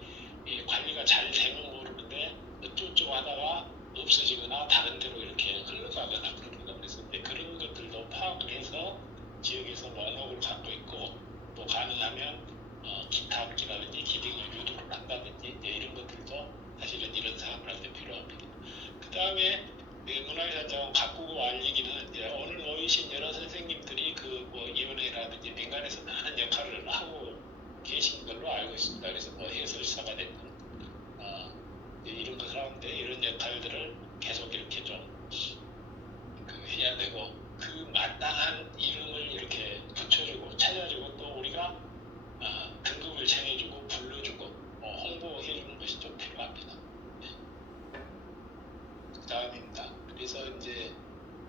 관리가 잘 되면 모르는데 어쩌고 하다가 없어지거나 다른 데로 이렇게 흘러가거나 그럽니다. 그래서 이제 그런 것들도 파악을 해서 지역에서 원목을 갖고 있고 또 가능하면 기타악기라든지 기둥을 유도를 한다든지 이제 이런 것들도 사실은 이런 사업을 할 때 필요합니다. 그 다음에 문화유산자원 가꾸고 알리기는 이제 오늘 모이신 여러 선생님들이 그 뭐 위원회라든지 민간에서 많은 역할을 하고 계신 걸로 알고 있습니다. 그래서 뭐 해설사가 됐든 이런 것을 하는데 이런 역할들을 계속 이렇게 좀 해야 되고 그 마땅한 이름을 이렇게 붙여주고 찾아주고 또 우리가 등급을 정해주고 불러주고 홍보해주는 것이 좀 필요합니다. 네. 그 다음입니다. 그래서 이제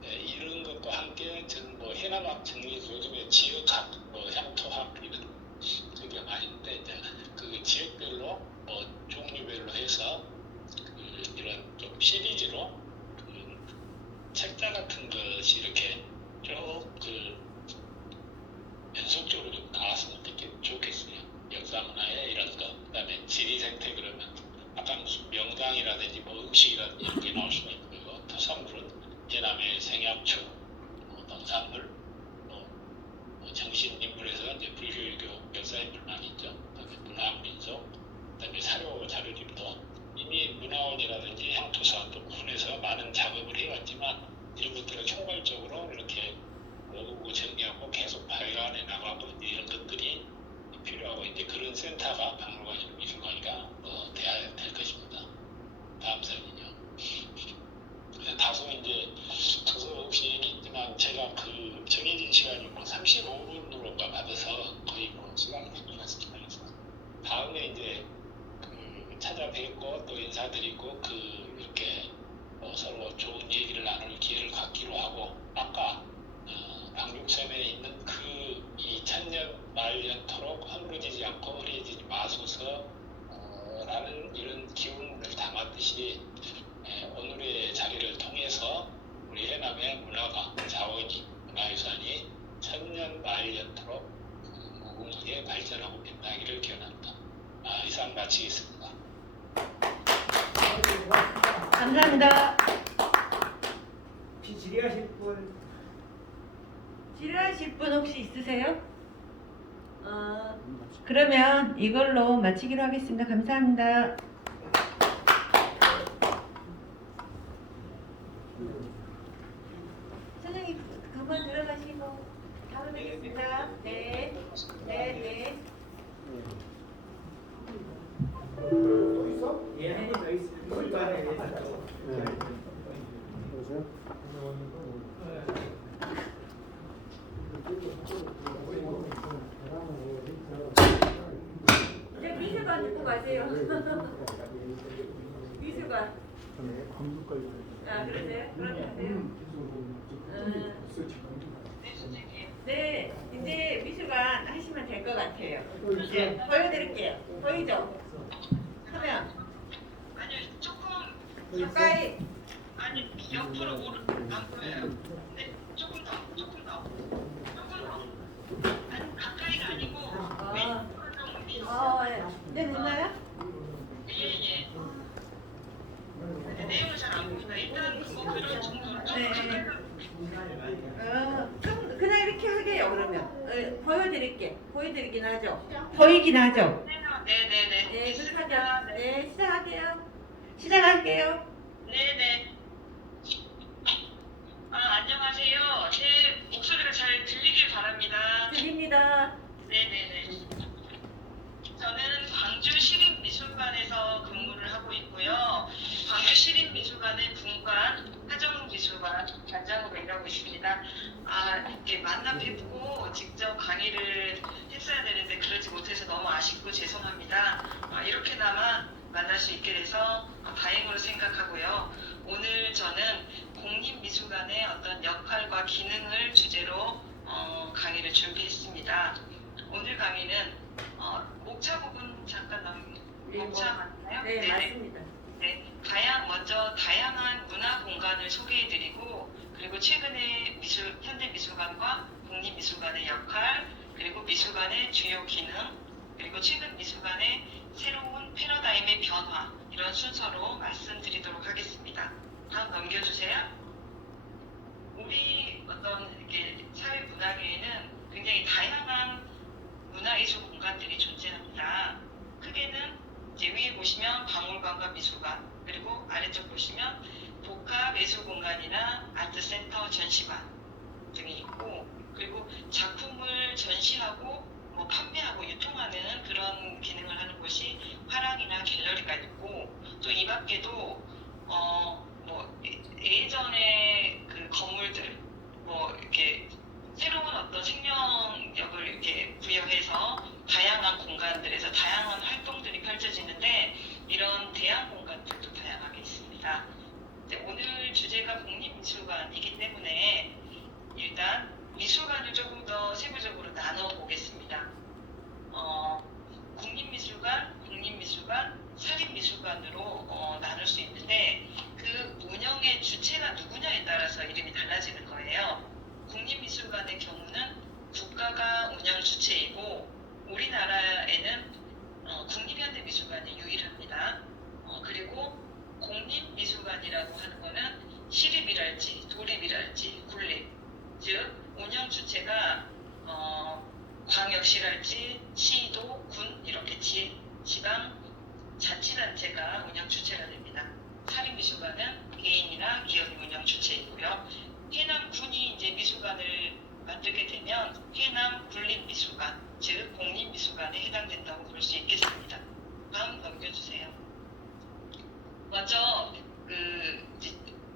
이런 것과 함께 저는 뭐 해남학 정리에서 요즘에 지역학, 뭐 향토학 이런 저기가 많이 있는데 이제 그 지역별로 종류별로 해서 이런 좀 시리즈로 책자 같은 것이 이렇게 쭉 연속적으로 좀 나왔으면 좋겠어요. 역사문화의 이런 거, 그다음에 지리생태 그러면 아까 무슨 명당이라든지 뭐 음식이라든지 이런 게 나올 수가 있고요. 토산물은 해남의 생약초, 농산물, 정신인물에서 이제 불교교 역사인물 많이 있죠. 그다음에 문화민속, 그다음에 사료 자료집도 이미 문화원이라든지 향토사 또 군에서 많은 작업을 해왔지만 이런 것들을 총괄적으로 이렇게 모으고 정리하고 계속 발간해 나가고 이제 이런 것들이 필요하고 이제 그런 센터가 박물관이나 미술관이가 돼야 될 것입니다. 다음 사진이요. 다소 이제 저서 혹시 얘기했지만 제가 그 정해진 시간이 뭐 35분으로가 받아서 거의 뭐 시간이 끝났습니다. 그래서 다음에 이제 찾아뵙고 또 인사드리고 이렇게 서로 좋은 얘기를 나눌 기회를 갖기로 하고 아까 방육섬에 있는 그 2000년 말년토록 허물어지지 않고 흐려지지 마소서 라는 이런 기운을 담았듯이 오늘의 자리를 통해서 우리 해남의 문화가 자원이 문화유산이 천년 말년토록 무궁하게 발전하고 빛나기를 기원합니다. 이상 마치겠습니다. 감사합니다. 혹시 질의하실 분? 질의하실 분 혹시 있으세요? 그러면 이걸로 마치기로 하겠습니다. 감사합니다. 선생님 그만 들어가시고 다음에 뵙겠습니다. 네. 네. 또 있어? 예, 한분 더 있습니다. 미술관에 대해서 또. 그러세요? 이제 미술관 듣고 가세요. 미술관. 광주까지. 그러세요? 그럼 가세요. 네, 이제 미술관 하시면 될 것 같아요. 이제 보여드릴게요. 보이죠? 화면. 아니 조금 가까이. 아니 옆으로 안 보여요. 네 조금 더 아니 가까이가 아니고 왼쪽으로 좀 예. 네, 됐나요? 예예. 내용을 잘 안 보인다. 일단 그거 그런 정도로 좀 네. 가까이. 좀 그냥 이렇게 하게요. 그러면 보여드리긴 하죠. 보이긴 하죠. 네네네. 네, 그렇게 하죠. 네, 시작할게요. 네네. 안녕하세요. 제 목소리가 잘 들리길 바랍니다. 드립니다. 네네네. 저는 광주시립미술관에서 근무를 하고 있고요. 광주시립미술관의 분관, 하정미술관 관장으로 일하고 있습니다. 이렇게 만나 뵙고 직접 강의를 했어야 되는데 그러지 못해서 너무 아쉽고 죄송합니다. 이렇게나마 만날 수 있게 돼서 다행으로 생각하고요. 오늘 저는 공립미술관의 어떤 역할과 기능을 주제로 강의를 준비했습니다. 오늘 강의는 목차 부분 잠깐 목차 맞나요? 네, 네네. 맞습니다. 네, 먼저 다양한 문화 공간을 소개해드리고, 그리고 최근에 현대미술관과 국립미술관의 역할, 그리고 미술관의 주요 기능, 그리고 최근 미술관의 새로운 패러다임의 변화, 이런 순서로 말씀드리도록 하겠습니다. 다음 넘겨주세요. 우리 어떤 이렇게 사회 문화계에는 굉장히 다양한 문화예술 공간들이 존재합니다. 크게는 이제 위에 보시면 박물관과 미술관, 그리고 아래쪽 보시면 복합예술공간이나 아트센터, 전시관 등이 있고, 그리고 작품을 전시하고 뭐 판매하고 유통하는 그런 기능을 하는 곳이 화랑이나 갤러리가 있고, 또 이 밖에도 뭐 예전의 그 건물들 뭐 이렇게 새로운 어떤 생명력을 이렇게 부여해서 다양한 공간들에서 다양한 활동들이 펼쳐지는데, 이런 대안 공간들도 다양하게 있습니다. 오늘 주제가 국립미술관이기 때문에 일단 미술관을 조금 더 세부적으로 나눠 보겠습니다. 국립미술관, 사립미술관으로 나눌 수 있는데, 그 운영의 주체가 누구냐에 따라서 이름이 달라지는 거예요. 국립미술관의 경우는 국가가 운영 주체이고, 우리나라에는 국립현대미술관이 유일합니다. 그리고 공립미술관이라고 하는 거는 시립이랄지 도립이랄지 군립, 즉 운영 주체가 광역시랄지 시도, 군 이렇게 지방 자치단체가 운영 주체가 됩니다. 사립미술관은 개인이나 기업이 운영 주체이고요. 해남군이 이제 미술관을 만들게 되면 해남 군립미술관, 즉 공립미술관에 해당된다고 볼 수 있겠습니다. 다음 넘겨주세요. 먼저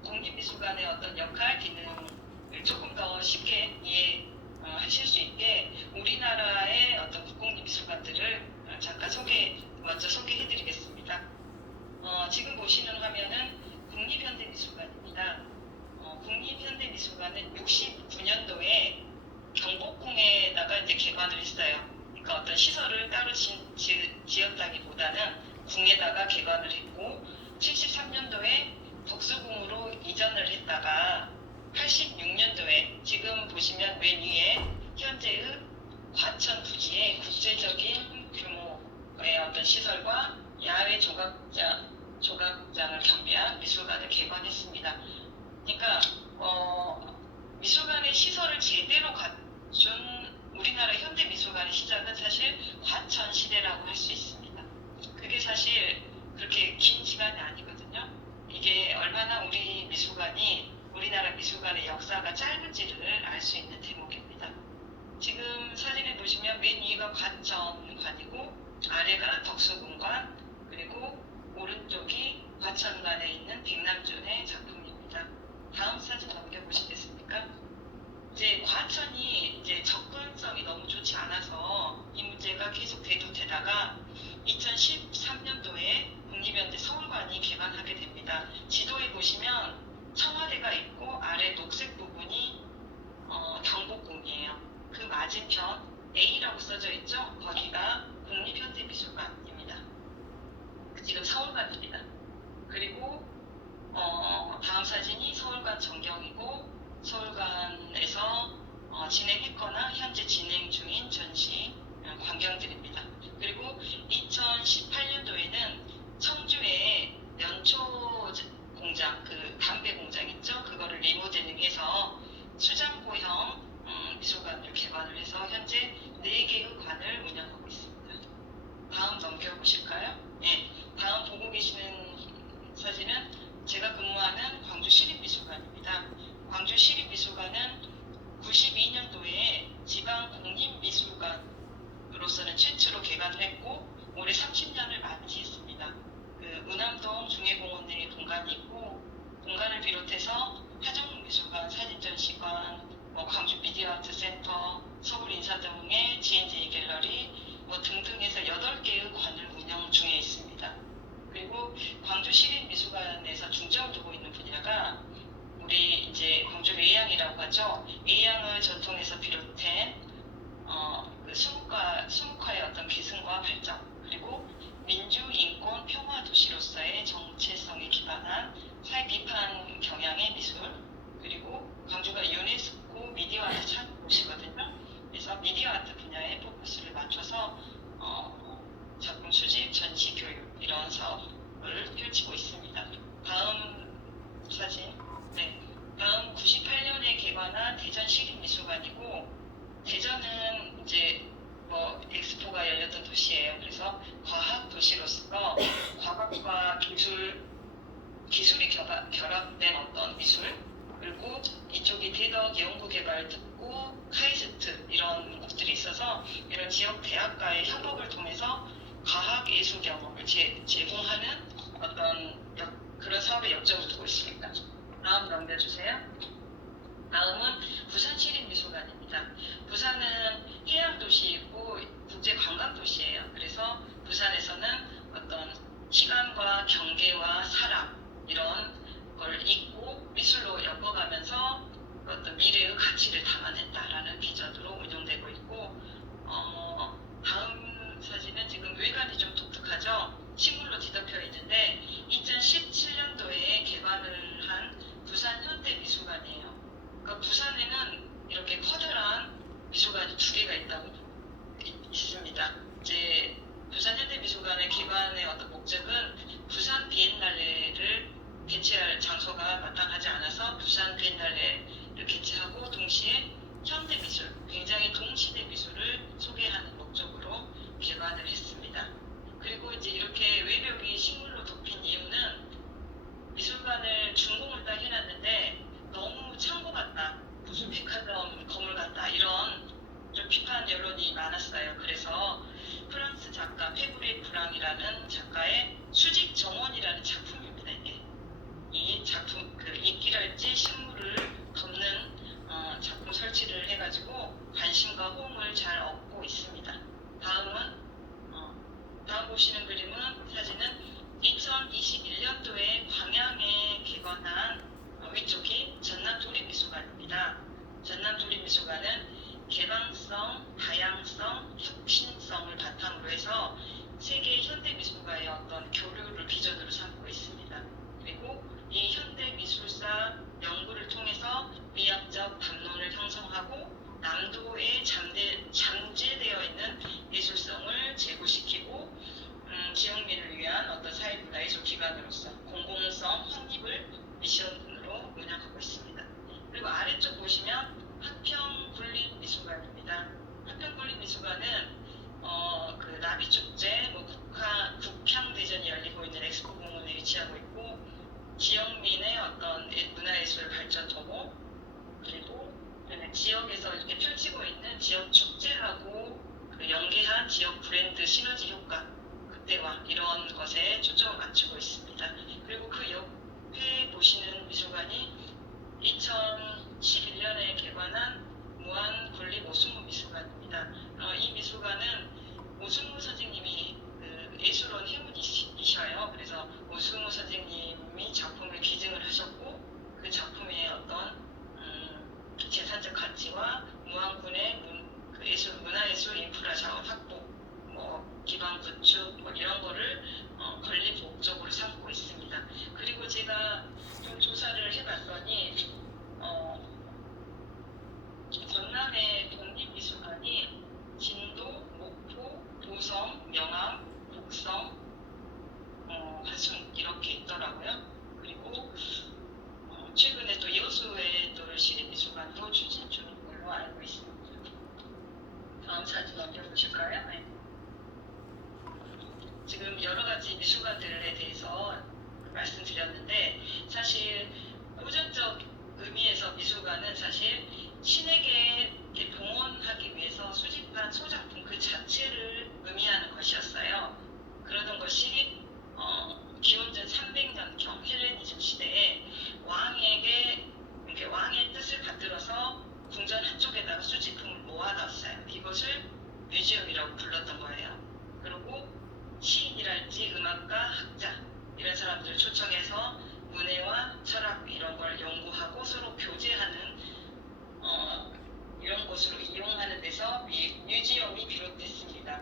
공립미술관의 어떤 역할, 기능을 조금 더 쉽게 이해하실 수 있게 우리나라의 어떤 국공립미술관들을 잠깐 먼저 소개해드리겠습니다. 지금 보시는 화면은 국립현대미술관입니다. 국립현대미술관은 69년도에 경복궁에다가 이제 개관을 했어요. 그러니까 어떤 시설을 따로 지었다기보다는 궁에다가 개관을 했고, 73년도에 덕수궁으로 이전을 했다가 86년도에 지금 보시면 맨 위에 현재의 과천 부지에 국제적인 규모의 어떤 시설과 야외 조각장을 겸비한 미술관을 개관했습니다. 그러니까 미술관의 시설을 제대로 갖춘 우리나라 현대 미술관의 시작은 사실 과천 시대라고 할 수 있습니다. 그게 사실 그렇게 긴 시간이 아니거든요. 이게 얼마나 우리나라 미술관의 역사가 짧은지를 알 수 있는 대목입니다. 지금 사진에 보시면 맨 위가 과천관이고 아래가 덕수궁관, 그리고 오른쪽이 과천관에 있는 백남준의 작품입니다. 다음 사진 넘겨보시겠습니까? 이제 과천이 이제 접근성이 너무 좋지 않아서 이 문제가 계속 대두되다가 2013년도에 국립현대 서울관이 개관하게 됩니다. 지도에 보시면 청와대가 있고 아래 녹색 부분이 경복궁이에요. 그 맞은편 A라고 써져 있죠? 거기가 국립현대미술관입니다. 지금 서울관입니다. 그리고 다음 사진이 서울관 전경이고, 서울관에서 진행했거나 현재 진행 중인 전시 광경들입니다. 그리고 2018년도에는 청주에 연초 공장, 그 담배 공장 있죠? 그거를 리모델링해서 수장고형 미술관을 개관을 해서 현재 4개의 관을 운영하고 있습니다. 다음 넘겨보실까요? 네, 다음 보고 계시는 사진은 제가 근무하는 광주시립미술관입니다. 광주시립미술관은 92년도에 지방공립미술관으로서는 최초로 개관을 했고, 올해 30년을 맞이했습니다. 운암동 중해공원 내에 공간이 있고, 공간을 비롯해서 하정미술관, 사진전시관, 광주 미디어아트센터, 서울인사동의 GNJ 갤러리 등등해서 8개의 관을 운영 중에 있습니다. 그리고 광주시립미술관에서 중점을 두고 있는 분야가 우리 이제 광주 외양이라고 하죠. 외양의 전통에서 비롯된 수묵화의 어떤 계승과 발전, 그리고 민주, 인권, 평화 도시로서의 정체성 과학과 기술이 결합된 어떤 미술, 그리고 이쪽이 대덕 연구개발 특구, 카이스트 이런 것들이 있어서 이런 지역 대학과의 협업을 통해서 과학 예술 경험을 제공하는 어떤 그런 사업에 역점을 두고 있습니다. 다음 넘겨주세요. 다음은 부산시립미술관입니다. 부산은 해양도시이고 국제관광도시예요. 그래서 부산에서는 어떤 시간과 경계와 사람 이런 걸 잊고 미술로 엮어가면서 어떤 미래의 가치를 담아낸다라는 비전으로 운영되고 있고, 다음 사진은 지금 외관이 좀 독특하죠. 식물로 뒤덮여 있는데 2017년도에 개관을 한 부산 현대미술관이에요. 그러니까 부산에는 이렇게 커다란 미술관이 2개가 있습니다. 이제 부산 현대미술관의 개관의 어떤 목적은 부산 비엔날레를 개최할 장소가 마땅하지 않아서 부산 비엔날레를 개최하고 동시에 현대미술, 굉장히 동시대 미술을 소개하는 목적으로 개관을 했습니다. 그리고 이제 이렇게 외벽이 식물로 덮인 이유는 미술관을 준공을 딱 해놨는데 너무 창고 같다, 무슨 백화점 건물 같다 이런 좀 비판 여론이 많았어요. 그래서 프랑스 작가 페브리 브랑이라는 작가의 수직 정원이라는 작품입니다. 이게 이 작품 그 이끼랄지 식물을 덮는 작품 설치를 해가지고 관심과 호응을 잘 얻고 있습니다. 다음 보시는 사진은 2021년도에 광양에 개관한 위쪽이 전남도립미술관입니다. 전남도립미술관은 개방성, 다양성, 혁신성을 바탕으로 해서 세계 현대미술가의 어떤 교류를 비전으로 삼고 있습니다. 그리고 이 현대미술사 연구를 통해서 미학적 담론을 형성하고 남도에 잠재되어 있는 예술성을 제고시키고 지역민을 위한 어떤 사회문화예술 기관으로서 공공성 확립을 미션으로 운영하고 있습니다. 그리고 아래쪽 보시면 하평군립미술관입니다. 하평군립미술관은 그 나비축제, 국향대전이 열리고 있는 엑스포공원에 위치하고 있고 지역민의 어떤 문화예술 발전 도모, 그리고 지역에서 이렇게 펼치고 있는 지역 축제하고 그 연계한 지역 브랜드 시너지 효과 극대화 이런 것에 초점을 맞추고 있습니다. 그리고 그 옆에 보시는 미술관이 2011년에 개관한 무안군립 오승무 미술관입니다. 이 미술관은 오승무 선생님이 그 예술원 회원이셔요. 그래서 오승무 선생님이 작품을 기증을 하셨고 그 작품의 어떤 재산적 가치와 무안군의 문화예술 인프라 자원 확보, 기반 구축 이런 거를 건립 목적으로 삼고 있습니다. 그리고 제가 좀 조사를 해봤더니 전남의 독립미술관이 진도, 목포, 도성, 영암, 곡성, 화순 이렇게 있더라고요. 그리고 최근에 또 여수의 또 시립미술관도 추진 중인 걸로 알고 있습니다. 다음 사진 넘겨보실까요? 네. 지금 여러 가지 미술관들에 대해서 말씀드렸는데 사실 호전적 의미에서 미술관은 사실 신에게 봉헌하기 위해서 수집한 소작품 그 자체를 의미하는 것이었어요. 그러던 것이 기원전 300년경 헬레니즘 시대에 왕의 뜻을 받들어서 궁전 한쪽에다가 수집품을 모아놨어요. 이것을 뮤지엄이라고 불렀던 거예요. 그리고 시인이랄지 음악가, 학자 이런 사람들을 초청해서 문해와 철학 이런 걸 연구하고 서로 교제하는 이런 것으로 이용하는 데서 뮤지엄이 비롯됐습니다.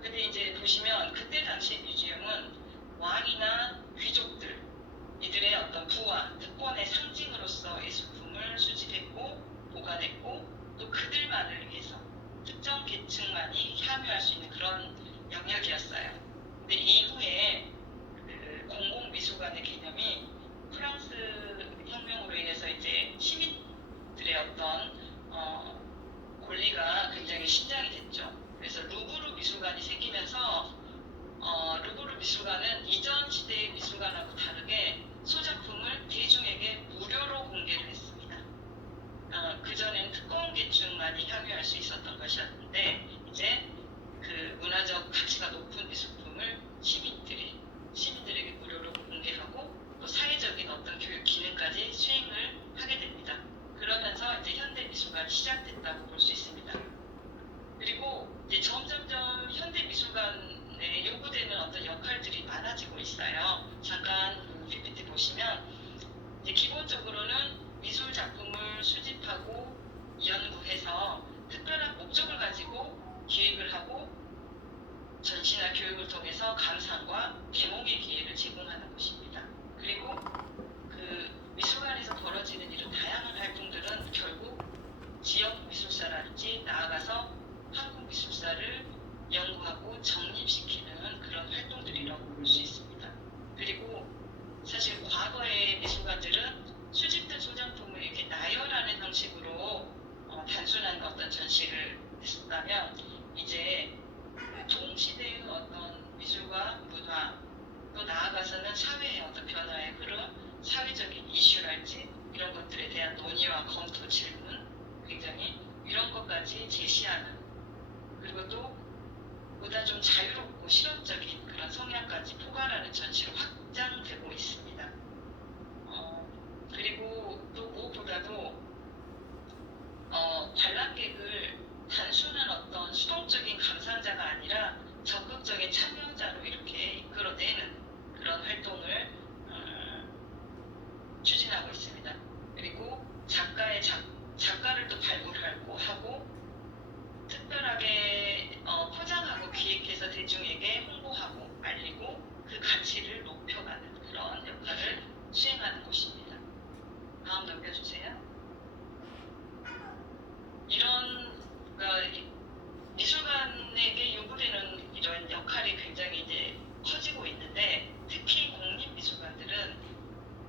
근데 이제 보시면 그때 당시의 뮤지엄은 왕이나 귀족들 이들의 어떤 부와 특권의 상징으로서 예술품을 수집했고 보관했고 또 그들만을 위해서 특정 계층만이 참여할 수 있는 그런 영역이었어요. 근데 이후에 그 공공미술관의 개념이 프랑스 혁명으로 인해서 이제 시민들의 어떤 권리가 굉장히 신장이 됐죠. 그래서 루브르 미술관이 생기면서 루브르 미술관은 이전 시대의 미술관하고 다르게 소작품을 대중에게 무료로 공개를 했습니다. 그전에는 특권 계층만이 향유할 수 있었던 것이었는데 이제 그 문화적 가치가 높은 미술품을 시민들에게 무료로 공개하고 또 사회적인 어떤 교육 기능까지 수행을 하게 됩니다. 그러면서 이제 현대 미술관이 시작됐다고 볼 수 있습니다. 그리고 이제 점점점 현대 미술관에 요구되는 어떤 역할들이 많아지고 있어요. 잠깐 PPT 보시면 이제 기본적으로는 미술 작품을 수집하고 연구해서 특별한 목적을 가지고 기획을 하고 전시나 교육을 통해서 감상과 개몽의 기회를 제공하는 곳입니다. 그리고 그 미술관에서 벌어지는 이런 다양한 활동들은 결국 지역 미술사랄지 나아가서 한국 미술사를 연구하고 정립시키는 그런 활동들이라고 볼 수 있습니다. 그리고 사실 과거의 미술관들은 수집된 소장품을 이렇게 나열하는 형식으로 단순한 어떤 전시를 했었다면 이제 동시대의 어떤 미술과 문화 또 나아가서는 사회의 어떤 변화의 흐름, 사회적인 이슈랄지 이런 것들에 대한 논의와 검토, 질문 굉장히 이런 것까지 제시하는 그리고 또 보다 좀 자유롭고 실험적인 그런 성향까지 포괄하는 전시로 확장되고 있습니다. 그리고 또 무엇보다도 관람객을 단순한 어떤 수동적인 감상자가 아니라 적극적인 참여자로 이렇게 이끌어내는 그런 활동을 추진하고 있습니다. 그리고 작가를 또 발굴하고 하고 특별하게 포장하고 기획해서 대중에게 홍보하고 알리고 그 가치를 높여가는 그런 역할을 수행하는 곳입니다. 다음 넘겨주세요. 그러니까 미술관에게 요구되는 이런 역할이 굉장히 이제 커지고 있는데 특히 공립미술관들은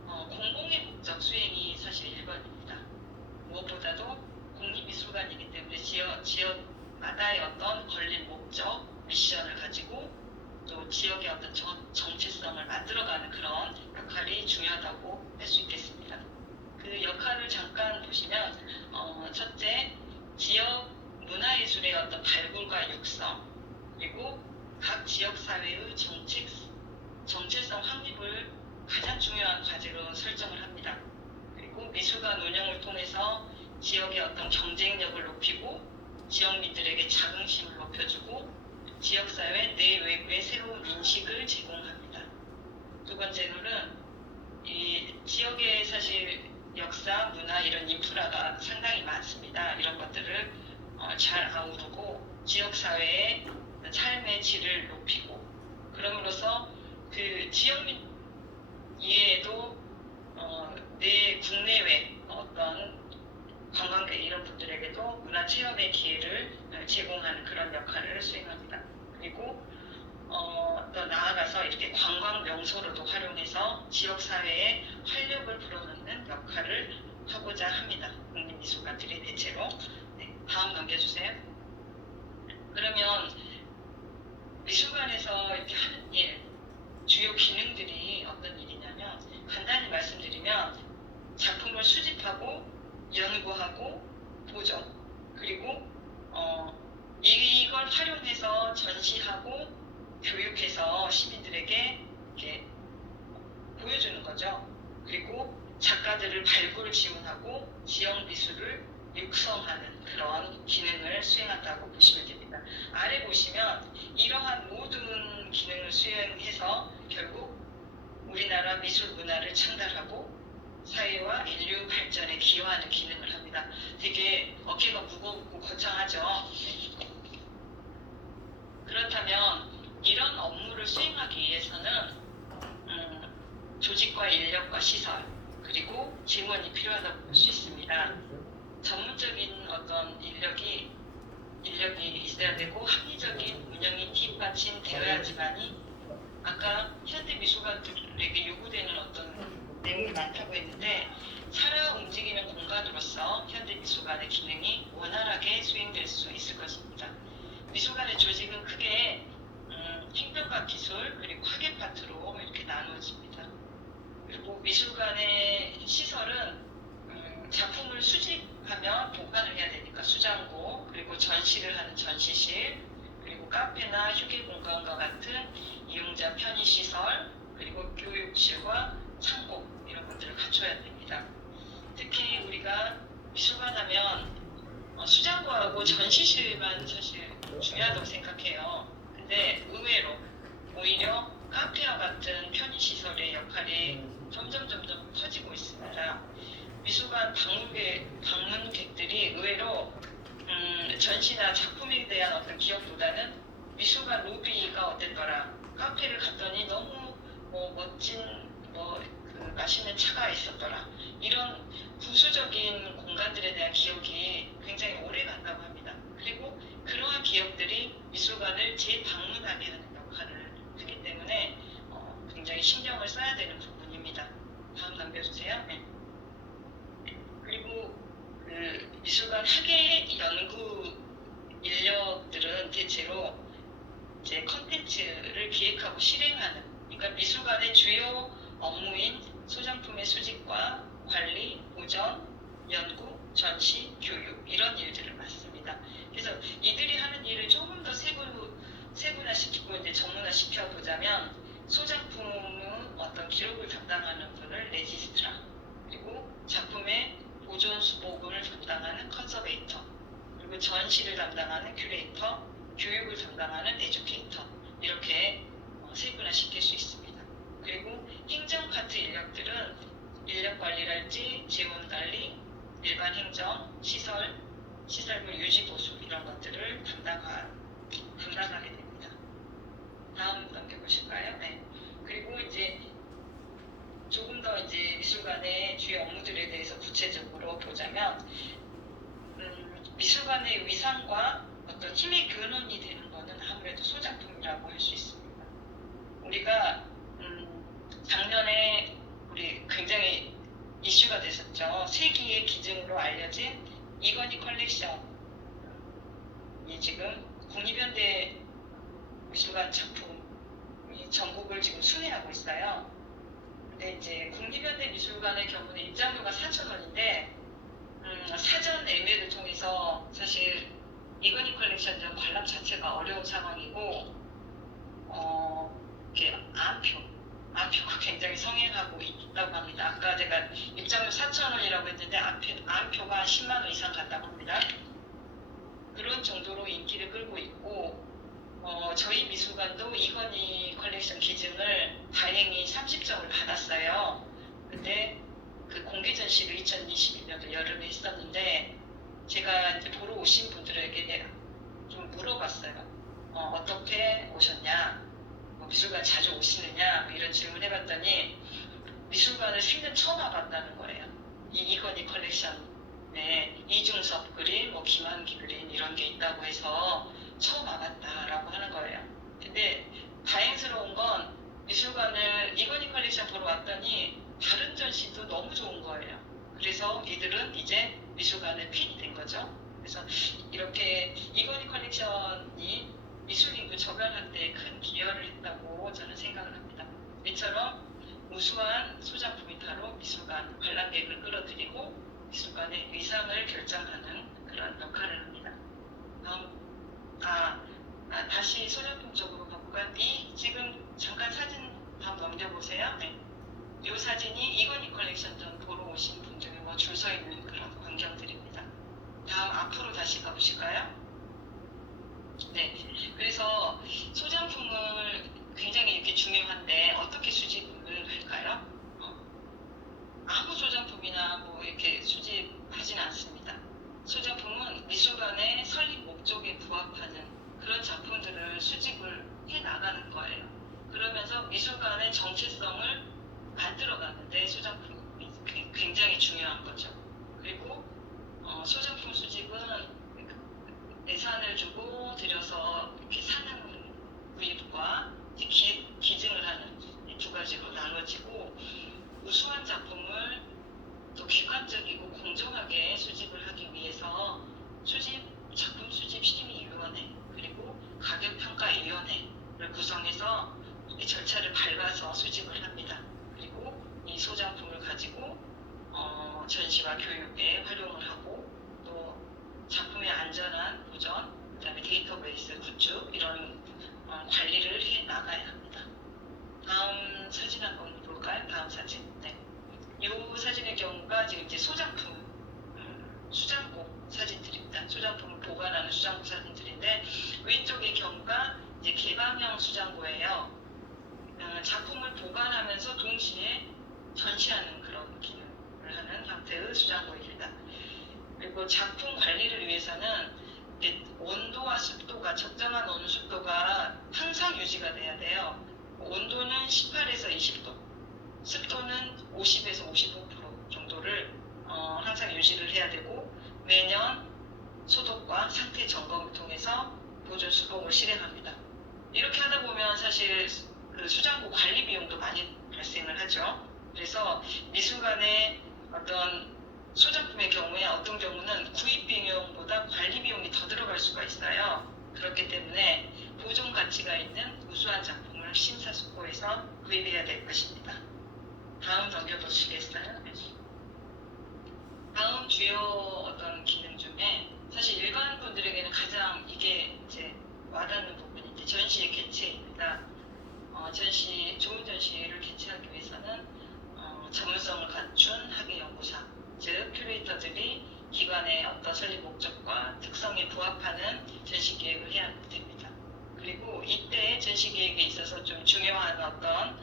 공공의 목적 수행이 사실 1번입니다. 무엇보다도 공립미술관이기 때문에 지역마다의 어떤 걸린 목적, 미션을 가지고 또 지역의 어떤 정체성을 만들어가는 그런 역할이 중요하다고 할 수 있겠습니다. 그 역할을 잠깐 보시면 첫째, 지역 문화예술의 어떤 발굴과 육성 그리고 각 지역사회의 정체성 확립을 가장 중요한 과제로 설정을 합니다. 그리고 미술관 운영을 통해서 지역의 어떤 경쟁력을 높이고 지역민들에게 자긍심을 높여주고 지역사회 내외부의 새로운 인식을 제공합니다. 두 번째로는 이 지역의 사실 역사, 문화 이런 인프라가 상당히 많습니다. 이런 것들을 잘 아우르고 지역사회의 삶의 질을 높이고 그럼으로써 그 지역민 이외에도 내 국내외 어떤 관광객 이런 분들에게도 문화 체험의 기회를 제공하는 그런 역할을 수행합니다. 그리고 또 나아가서 이렇게 관광 명소로도 활용해서 지역 사회에 활력을 불어넣는 역할을 하고자 합니다. 국립미술관들이 대체로. 네, 다음 넘겨주세요. 그러면 미술관에서 이렇게 하는 일, 주요 기능들이 어떤 일이냐면 간단히 말씀드리면 작품을 수집하고 연구하고 보존 그리고 이걸 활용해서 전시하고 교육해서 시민들에게 이렇게 보여주는 거죠. 그리고 작가들을 발굴 지원하고 지역 미술을 육성하는 그런 기능을 수행한다고 보시면 됩니다. 아래 보시면 이러한 모든 기능을 수행해서 결국 우리나라 미술 문화를 창달하고 사회와 인류 발전에 기여하는 기능을 합니다. 되게 어깨가 무겁고 거창하죠. 그렇다면 이런 업무를 수행하기 위해서는 조직과 인력과 시설 그리고 지원이 필요하다고 볼 수 있습니다. 전문적인 어떤 인력이 있어야 되고 합리적인 운영이 뒷받침되어야지만이 아까 현대 미술관들에게 요구되는 어떤 내용이 많다고 했는데 살아 움직이는 공간으로서 현대 미술관의 기능이 원활하게 수행될 수 있을 것입니다. 미술관의 조직은 크게 행정과 기술 그리고 학예 파트로 이렇게 미술관의 시설은 작품을 수집하면 보관을 해야 되니까 수장고, 그리고 전시를 하는 전시실, 그리고 카페나 휴게 공간과 같은 이용자 편의 시설, 그리고 교육실과 창고 이런 것들을 갖춰야 됩니다. 특히 우리가 미술관 하면 수장고하고 전시실만 사실 중요하다고 생각해요. 근데 의외로 오히려 카페와 같은 편의시설의 역할이 점점 커지고 있습니다. 미술관 방문객들이 의외로 전시나 작품에 대한 어떤 기억보다는 미술관 로비가 어땠더라, 카페를 갔더니 너무 멋진 그 맛있는 차가 있었더라, 이런 부수적인 공간들에 대한 기억이 굉장히 오래 간다고 합니다. 그리고 그러한 기억들이 미술관을 재방문하게 하는 역할을 하기 때문에 굉장히 신경을 써야 되는 부분입니다. 다음 넘겨주세요. 네. 그리고 그 미술관 학예 연구 인력들은 대체로 이제 컨텐츠를 기획하고 실행하는, 그러니까 미술관의 주요 업무인 소장품의 수집과 관리, 보전, 연구, 전시, 교육 이런 일들을 맡습니다. 그래서 이들이 하는 일을 조금 더 세분화시키고 이제 전문화시켜 보자면, 소장품은 어떤 기록을 담당하는 분을 레지스트라, 그리고 작품의 보존 수복을 담당하는 컨서베이터, 그리고 전시를 담당하는 큐레이터, 교육을 담당하는 에듀케이터, 이렇게 세분화시킬 수 있습니다. 그리고 행정 파트 인력들은 인력 관리랄지 재원 관리, 일반 행정, 시설물 유지 보수 이런 것들을 담당하게 됩니다. 다음 넘겨보실까요? 네. 그리고 이제 조금 더 이제 미술관의 주요 업무들에 대해서 구체적으로 보자면, 미술관의 위상과 어떤 힘의 근원이 되는 것은 아무래도 소장품이라고 할 수 있습니다. 우리가 작년에 우리 굉장히 이슈가 됐었죠. 세기의 기증으로 알려진 이건희 컬렉션이 지금 국립현대 미술관 작품이 전국을 지금 순회하고 있어요. 근데 이제 국립현대미술관의 경우는 입장료가 4,000원인데 사전 예매를 통해서 사실 이건희 컬렉션 관람 자체가 어려운 상황이고, 이렇게 암표가 굉장히 성행하고 있다고 합니다. 아까 제가 입장료 4,000원이라고 했는데 암표가 10만 원 이상 간다고 합니다. 그런 정도로 인기를 끌고 있고, 저희 미술관도 이건희 컬렉션 기증을 다행히 30점을 받았어요. 근데 그 공개 전시를 2021년도 여름에 했었는데, 제가 이제 보러 오신 분들에게 좀 물어봤어요. 어떻게 오셨냐, 미술관 자주 오시느냐, 이런 질문 해봤더니 미술관을 생전 처음 와봤다는 거예요. 이 이건희 컬렉션에 이중섭 그림, 김한기 그림 이런 게 있다고 해서 처음 와봤다라고 하는 거예요. 근데 다행스러운 건 미술관을 이건희 컬렉션 보러 왔더니 다른 전시도 너무 좋은 거예요. 그래서 이들은 이제 미술관의 팬이 된 거죠. 그래서 이렇게 이건희 컬렉션이 미술인구 저변할 때 큰 기여를 했다고 저는 생각을 합니다. 이처럼 우수한 소장품이 바로 미술관 관람객을 끌어들이고 미술관의 위상을 결정하는 그런 역할을 합니다. 다시 소장품 쪽으로 가볼까요? 지금 잠깐 사진 다음 넘겨보세요. 네. 이 사진이 이건희 컬렉션전 보러 오신 분들이 줄 서 있는 그런 광경들입니다. 다음 앞으로 다시 가보실까요? 네. 그래서 소장품을 굉장히 이렇게 중요한데 어떻게 수집을 할까요? 아무 소장품이나 이렇게 수집하진 않습니다. 소장품은 미술관의 설립 목적에 부합하는 그런 작품들을 수집을 해 나가는 거예요. 그러면서 미술관의 정체성을 만들어가는데 소장품이 굉장히 중요한 거죠. 그리고 소장품 수집은 예산을 주고 들여서 이렇게 사는 구입과 기증을 하는 두 가지로 나눠지고, 우수한 작품을 또 객관적이고 공정하게 수집을 하기 위해서 작품 수집 심의위원회 그리고 가격평가위원회를 구성해서 이 절차를 밟아서 수집을 합니다. 그리고 이 소장품을 오른쪽의 경우가 지금 이제 소장품, 수장고 사진들입니다. 수장품을 보관하는 수장고 사진들인데 왼쪽의 경우가 이제 개방형 수장고예요. 작품을 보관하면서 동시에 전시하는 그런 기능을 하는 형태의 수장고입니다. 그리고 작품 관리를 위해서는 온도와 습도가 적정한 온도 습도가 항상 유지가 돼야 돼요. 온도는 18에서 20도, 습도는 50에서 55% 정도를 항상 유지를 해야 되고 매년 소독과 상태 점검을 통해서 보존 수복을 실행합니다. 이렇게 하다 보면 사실 그 수장고 관리 비용도 많이 발생을 하죠. 그래서 미술관의 어떤 소장품의 경우에 어떤 경우는 구입 비용보다 관리 비용이 더 들어갈 수가 있어요. 그렇기 때문에 보존 가치가 있는 우수한 작품을 심사숙고해서 구입해야 될 것입니다. 다음 넘겨보시겠어요? 다음 주요 어떤 기능 중에 사실 일반 분들에게는 가장 이게 이제 와닿는 부분인데 전시의 개최입니다. 좋은 전시를 개최하기 위해서는 전문성을 갖춘 학예연구사, 즉 큐레이터들이 기관의 어떤 설립 목적과 특성에 부합하는 전시 계획을 해야 됩니다. 그리고 이때 전시 계획에 있어서 좀 중요한 어떤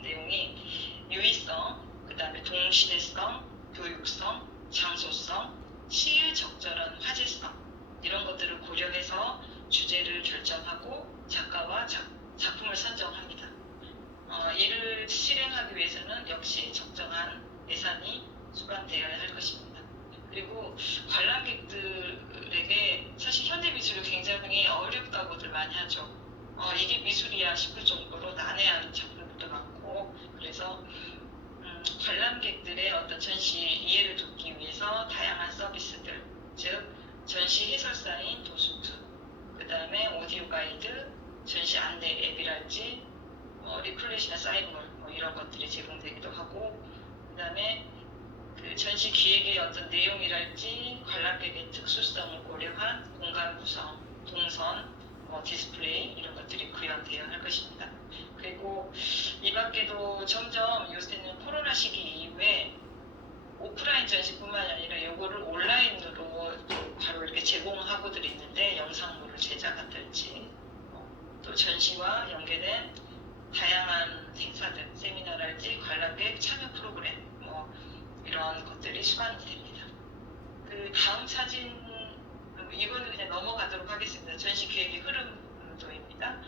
내용이 유의성, 그 다음에 동시대성, 교육성, 장소성, 시일 적절한 화제성 이런 것들을 고려해서 주제를 결정하고 작가와 작품을 선정합니다. 이를 실행하기 위해서는 역시 적정한 예산이 수반되어야 할 것입니다. 그리고 관람객들에게 사실 현대미술이 굉장히 어렵다고들 많이 하죠. 이게 미술이야 싶을 정도로 난해한 작품들도 많고 그래서 관람객들의 어떤 전시 이해를 돕기 위해서 다양한 서비스들, 즉 전시 해설사인 도수트, 그 다음에 오디오 가이드, 전시 안내 앱이랄지 리플렛이나 사인물 이런 것들이 제공되기도 하고 그 다음에 그 전시 기획의 어떤 내용이랄지 관람객의 특수성을 고려한 공간 구성, 동선, 디스플레이 이런 것들이 구현되어야 할 것입니다. 그리고 이 밖에도 점점 요새는 코로나 시기 이후에 오프라인 전시뿐만 아니라 이거를 온라인으로 바로 이렇게 제공하고들 있는데 영상물을 제작한달지 또 전시와 연계된 다양한 행사들, 세미나랄지 관람객 참여 프로그램 이런 것들이 수반이 됩니다. 그 다음 사진 이거는 그냥 넘어가도록 하겠습니다. 전시 계획의 흐름도입니다.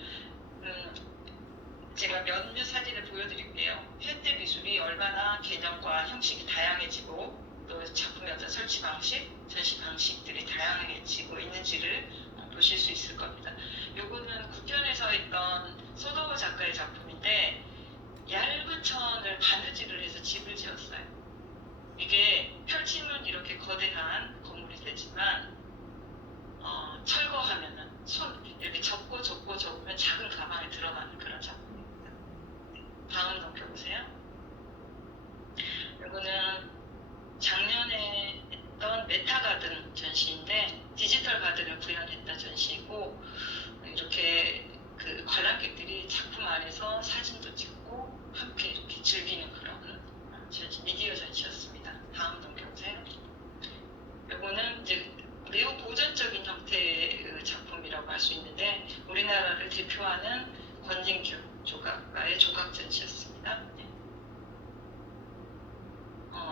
제가 몇몇 사진을 보여드릴게요. 현대 미술이 얼마나 개념과 형식이 다양해지고 또 작품의 어떤 설치 방식, 전시 방식들이 다양해지고 있는지를 보실 수 있을 겁니다. 요거는 국견에서 했던 소더워 작가의 작품인데 얇은 천을 바느질을 해서 집을 지었어요. 이게 펼치면 이렇게 거대한 건물이 되지만 철거하면은 이렇게 접으면 작은 가방에 들어가는 그런 작품입니다. 다음 넘겨보세요. 이거는 작년에 했던 메타가든 전시인데 디지털 가든을 구현했던 전시이고 이렇게 그 관람객들이 작품 안에서 사진도 찍고 함께 이렇게 즐기는 그런 전시, 미디어 전시였습니다. 다음 넘겨보세요. 이거는 이제 매우 고전적인 형태의 작품이라고 할 수 있는데 우리나라를 대표하는 권진규 조각가의 조각 전시였습니다.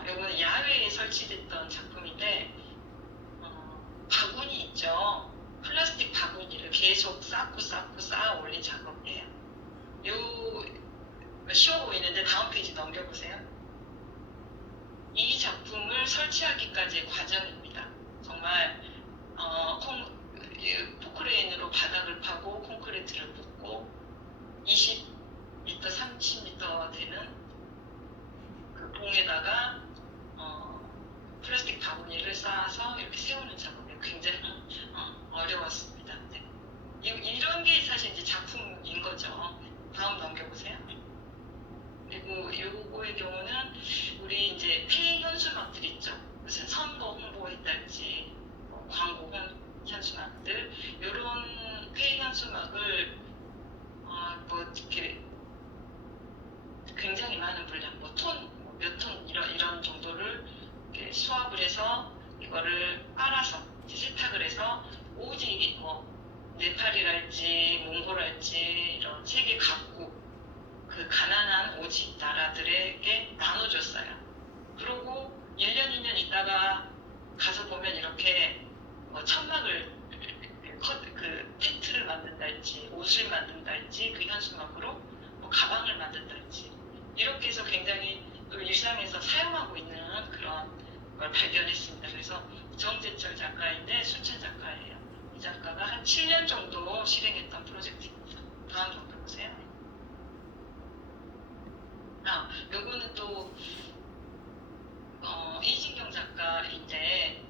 이거는 야외에 설치됐던 작품인데 바구니 있죠. 플라스틱 바구니를 계속 쌓아 올린 작업이에요. 쉬워 보이는데 다음 페이지 넘겨보세요. 이 작품을 설치하기까지의 과정입니다. 정말 포크레인으로 바닥을 파고 콘크리트를 붓고 20m, 30m 되는 그 봉에다가 플라스틱 바구니를 쌓아서 이렇게 세우는 작업이 굉장히 어려웠습니다. 네. 이런 게 사실 이제 작품인 거죠. 다음 넘겨보세요. 그리고 요거의 경우는 우리 이제 폐 현수막들 있죠. 무슨 선거 홍보했달지 광고 현수막들 이런 폐 현수막을 이렇게 굉장히 많은 분량 톤 몇 톤 이런 정도를 이렇게 수합을 해서 이거를 빨아서 이제 세탁을 해서 오직 뭐 네팔이랄지 몽골랄지 이런 세계 각국 그 가난한 오직 나라들에게 나눠줬어요. 그리고 1년, 2년 있다가 가서 보면 이렇게 천막을 그 텐트를 만든달지 옷을 만든달지 그 현수막으로 뭐 가방을 만든달지 이렇게 해서 굉장히 또 일상에서 사용하고 있는 그런 걸 발견했습니다. 그래서 정재철 작가인데 순천 작가예요. 이 작가가 한 7년 정도 실행했던 프로젝트입니다. 다음 정도 보세요. 요거는 또 이진경 작가인데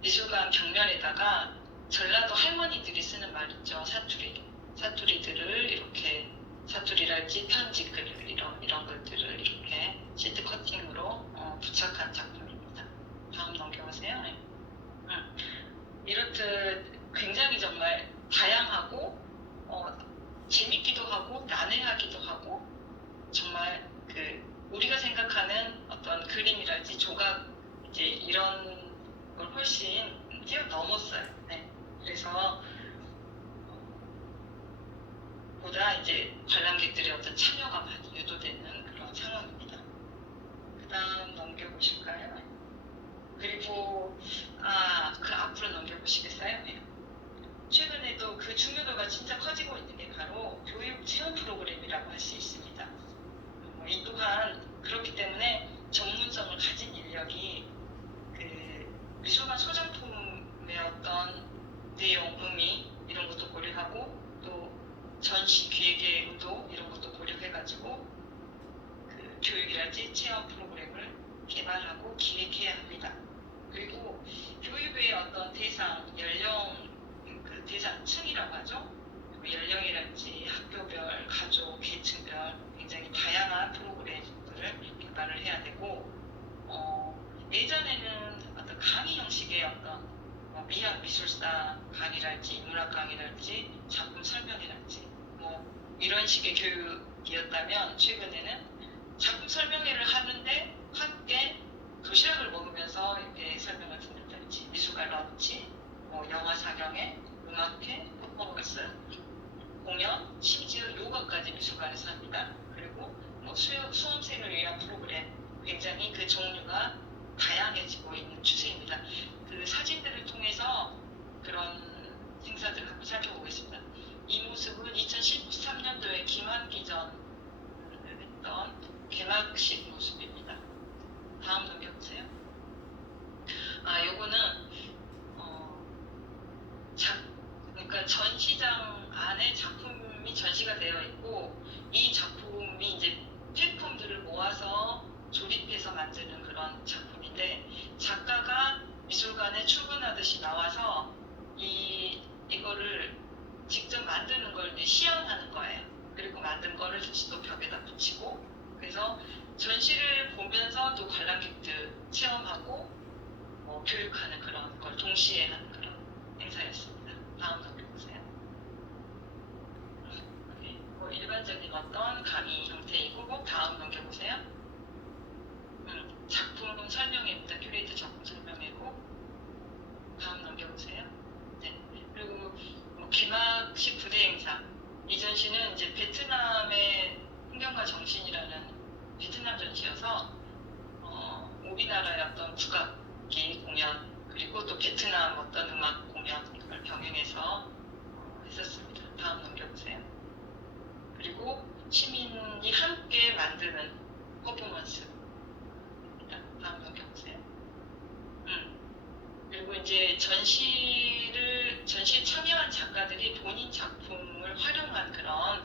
미술관 벽면에다가 전라도 할머니들이 쓰는 말 있죠. 사투리들을 이렇게 사투리랄지 편지글 이런 것들을 이렇게 시트 커팅으로 부착한 작품입니다. 다음 넘겨보세요. 네. 이렇듯 굉장히 정말 다양하고 재밌기도 하고 난해하기도 하고 정말 그 우리가 생각하는 어떤 그림이랄지 조각 이제 이런 걸 훨씬 뛰어넘었어요. 네. 그래서 보다 이제 관람객들의 어떤 참여가 많이 유도되는 그런 상황입니다. 그 다음 넘겨보실까요? 그리고 그 앞으로 넘겨보시겠어요? 네. 최근에도 그 중요도가 진짜 커지고 있는 게 바로 교육 체험 프로그램이라고 할 수 있습니다. 이 또한 그렇기 때문에 전문성을 가진 인력이 그 미술관 소장품의 어떤 내용, 의미 이런 것도 고려하고 또 전시 기획의 의도 이런 것도 고려해가지고 그 교육이랄지 체험 프로그램을 개발하고 기획해야 합니다. 그리고 교육의 어떤 대상, 연령, 그 대상층이라고 하죠. 그리고 연령이랄지 학교별, 가족, 계층별 굉장히 다양한 프로그램들을 개발을 해야 되고 예전에는 어떤 강의 형식의 어떤 미학 미술사 강의랄지 문학 강의랄지 작품 설명회랄지 뭐 이런 식의 교육이었다면 최근에는 작품 설명회를 하는데 함께 도시락을 먹으면서 이렇게 설명을 듣는다든지 미술관 런치, 뭐 영화 상영회, 음악회, 퍼포먼스, 공연, 심지어 요가까지 미술관에서 합니다. 그리고 뭐 수험생을 위한 프로그램 굉장히 그 종류가 다양해지고 있는 추세입니다. 그 사진들을 통해서 그런 행사들을 한번 살펴보겠습니다. 이 모습은 2013년도에 김한기전 했던 개막식 모습입니다. 다음 넘겨보세요. 요거는 그러니까 전시장 안에 작품이 전시가 되어 있고 이 작품이 이제 폐품들을 모아서 조립해서 만드는 그런 작품인데 작가가 미술관에 출근하듯이 나와서 이거를 직접 만드는 걸 이제 시연하는 거예요. 그리고 만든 거를 다시 또 벽에다 붙이고 그래서 전시를 보면서 또 관람객들 체험하고 교육하는 그런 걸 동시에 하는 그런 행사였습니다. 다음 넘겨보세요. 일반적인 어떤 강의 형태이고 다음 넘겨보세요. 작품 설명회입니다. 큐레이터 작품 설명회고 다음 넘겨보세요. 네. 그리고 개막식 부대 행사 이 전시는 이제 베트남의 풍경과 정신이라는 베트남 전시여서 우리나라의 어떤 국악기 공연 그리고 또 베트남 어떤 음악 공연 이걸 병행해서 했었습니다. 다음 넘겨보세요. 그리고 시민이 함께 만드는 퍼포먼스입니다. 다음 넘겨보세요. 그리고 이제 전시에 참여한 작가들이 본인 작품을 활용한 그런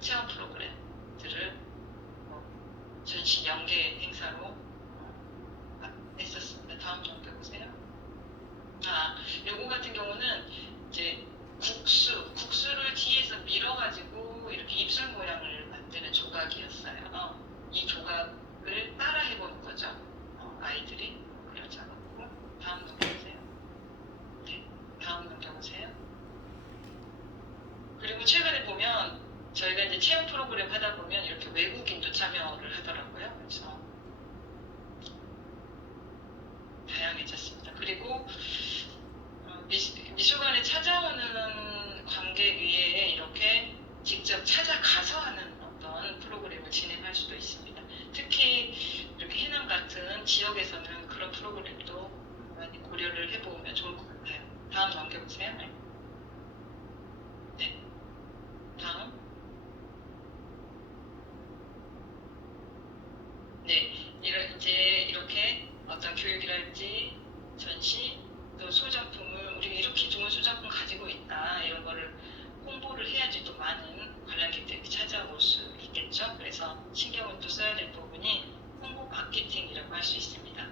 체험 프로그램들을 전시 연계 행사로 했었습니다. 다음 넘겨보세요. 요거 같은 경우는 이제 국수를 뒤에서 밀어가지고 이렇게 입술 모양을 만드는 조각이었어요. 이 조각을 따라 해보는 거죠. 아이들이 그려잡았고 다음 넘겨보세요. 네, 다음 넘겨보세요. 그리고 최근에 보면 저희가 이제 체험 프로그램 하다 보면 이렇게 외국인도 참여를 하더라고요. 그래서 네, 이제 이렇게 어떤 교육이랄지 전시 또 소작품을 우리가 이렇게 좋은 소작품 가지고 있다 이런 거를 홍보를 해야지 또 많은 관람객들이 찾아올 수 있겠죠. 그래서 신경을 또 써야 될 부분이 홍보 마케팅이라고 할 수 있습니다.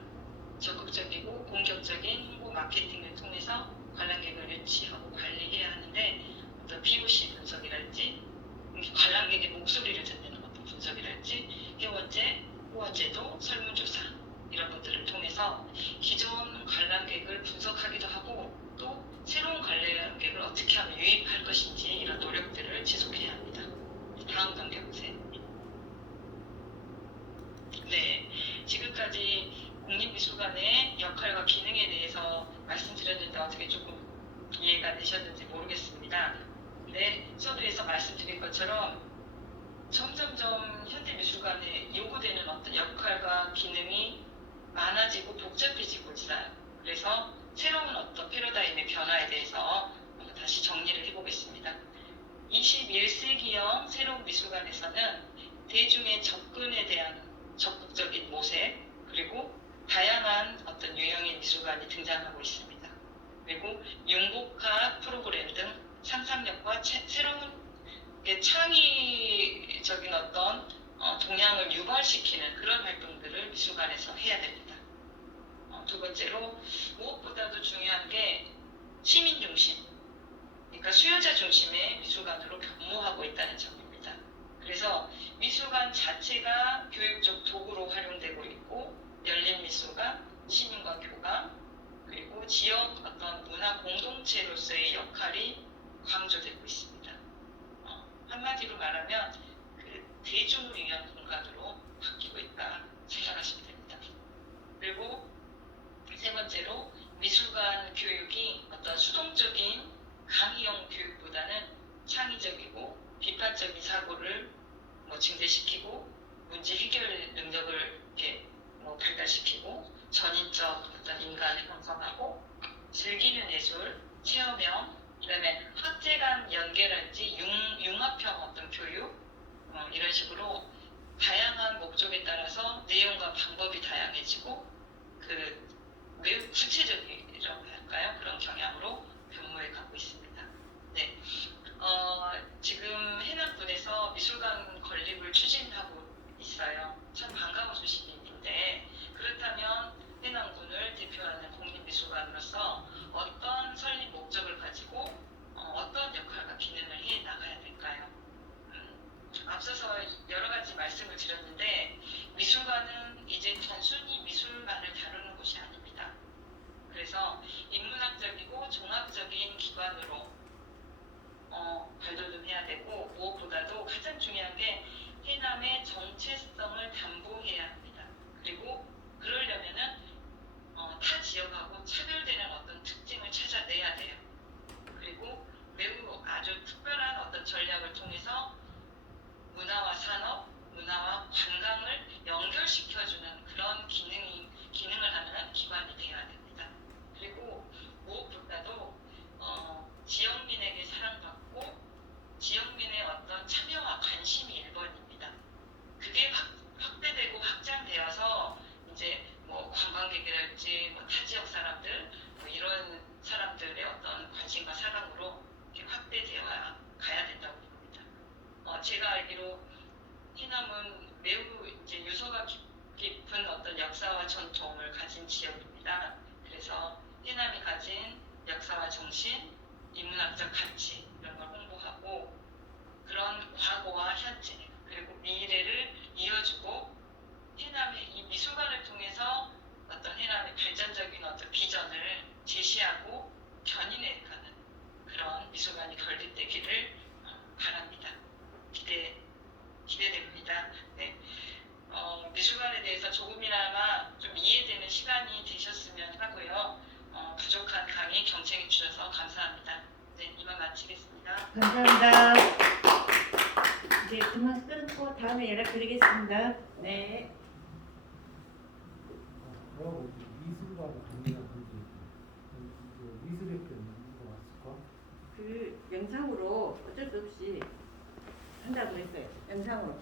적극적이고 공격적인 홍보 마케팅을 통해서 관람객을 유치하고 관리해야 하는데 어떤 POC 분석이랄지 관람객의 목소리를 듣는 어떤 분석이랄지 회원제, 후원제도, 설문조사 이런 것들을 통해서 기존 관람객을 분석하기도 하고 또 새로운 관람객을 어떻게 하면 유입할 것인지 이런 노력들을 지속해야 합니다. 다음 단계 보세요. 네, 지금까지 국립미술관의 역할과 기능에 대해서 말씀드렸는데 어떻게 조금 이해가 되셨는지 모르겠습니다. 근데 서두에서 말씀드린 것처럼 점점점 현대미술관에 요구되는 어떤 역할과 기능이 많아지고 복잡해지고 있어요. 그래서 새로운 어떤 패러다임의 변화에 대해서 다시 정리를 해보겠습니다. 21세기형 새로운 미술관에서는 대중의 접근에 대한 적극적인 모색 그리고 다양한 어떤 유형의 미술관이 등장하고 있습니다. 그리고 융복학 프로그램 등 상상력과 새로운 창의적인 어떤 동향을 유발시키는 그런 활동들을 미술관에서 해야 됩니다. 두 번째로 무엇보다도 중요한 게 시민 중심, 그러니까 수요자 중심의 미술관으로 변모하고 있다는 점입니다. 그래서 미술관 자체가 교육적 도구로 활용되고 있고 열린 미술관, 시민과 교감, 그리고 지역 어떤 문화 공동체로서의 역할이 강조되고 있습니다. 한마디로 말하면 대중을 위한 공간으로 바뀌고 있다 생각하시면 됩니다. 그리고 세 번째로 미술관 교육이 어떤 수동적인 강의형 교육보다는 창의적이고 비판적인 사고를 증대시키고 문제 해결 능력을 이렇게 발달시키고 전인적 어떤 인간을 형성하고 즐기는 예술, 체험형, 그다음에 학제 간 연계랄지 융합형 어떤 교육 이런 식으로 다양한 목적에 따라서 내용과 방법이 다양해지고 매우 구체적이라고 할까요? 그런 경향으로 변모해 가고 있습니다. 네, 지금 해남군에서 미술관 건립을 추진하고 있어요. 참 반가운 소식인데 그렇다면 해남군을 대표하는 국립미술관으로서 어떤 설립 목적을 가지고 어떤 역할과 기능을 해 나가야 될까요? 앞서서 여러 가지 말씀을 드렸는데 미술관은 이제 단순히 미술만을 다루는 곳이 아닙니다. 그래서 인문학적이고 종합적인 기관으로 발돋움해야 되고 무엇보다도 가장 중요한 게 해남의 정체성을 담보해야 합니다. 그리고 그러려면은 타 지역하고 차별되는 어떤 특징을 찾아내야 돼요. 그리고 매우 아주 특별한 어떤 전략을 통해서 문화와 산업, 문화와 관광을 연결시켜주는 그런 기능을 하는 기관이 되어야 됩니다. 그리고 무엇보다도 지역민에게 사랑받고 지역민의 어떤 참여와 관심이 1번입니다. 그게 확대되고 확장되어서 이제 관광객이랄지 타 지역 사람들 이런 사람들의 어떤 관심과 사랑으로 이렇게 확대되어 가야 된다고 봅니다. 제가 알기로 해남은 매우 이제 유서가 깊은 어떤 역사와 전통을 가진 지역입니다. 그래서 해남이 가진 역사와 정신, 인문학적 가치 이런 걸 홍보하고 그런 과거와 현재 그리고 미래를 이어주고 해남의 이 미술관을 통해서 어떤 해남의 발전적인 어떤 비전을 제시하고 견인해가는 그런 미술관이 건립되기를 바랍니다. 기대됩니다. 네. 미술관에 대해서 조금이나마 좀 이해되는 시간이 되셨으면 하고요. 부족한 강의 경청해 주셔서 감사합니다. 네, 이만 마치겠습니다. 감사합니다. 이제 그만 끊고 다음에 연락드리겠습니다. 네. 뭐라고 미술관 강의라든지 미술학교 누가 왔을까? 그 영상으로 어쩔 수 없이 한다고 했어요. 영상으로.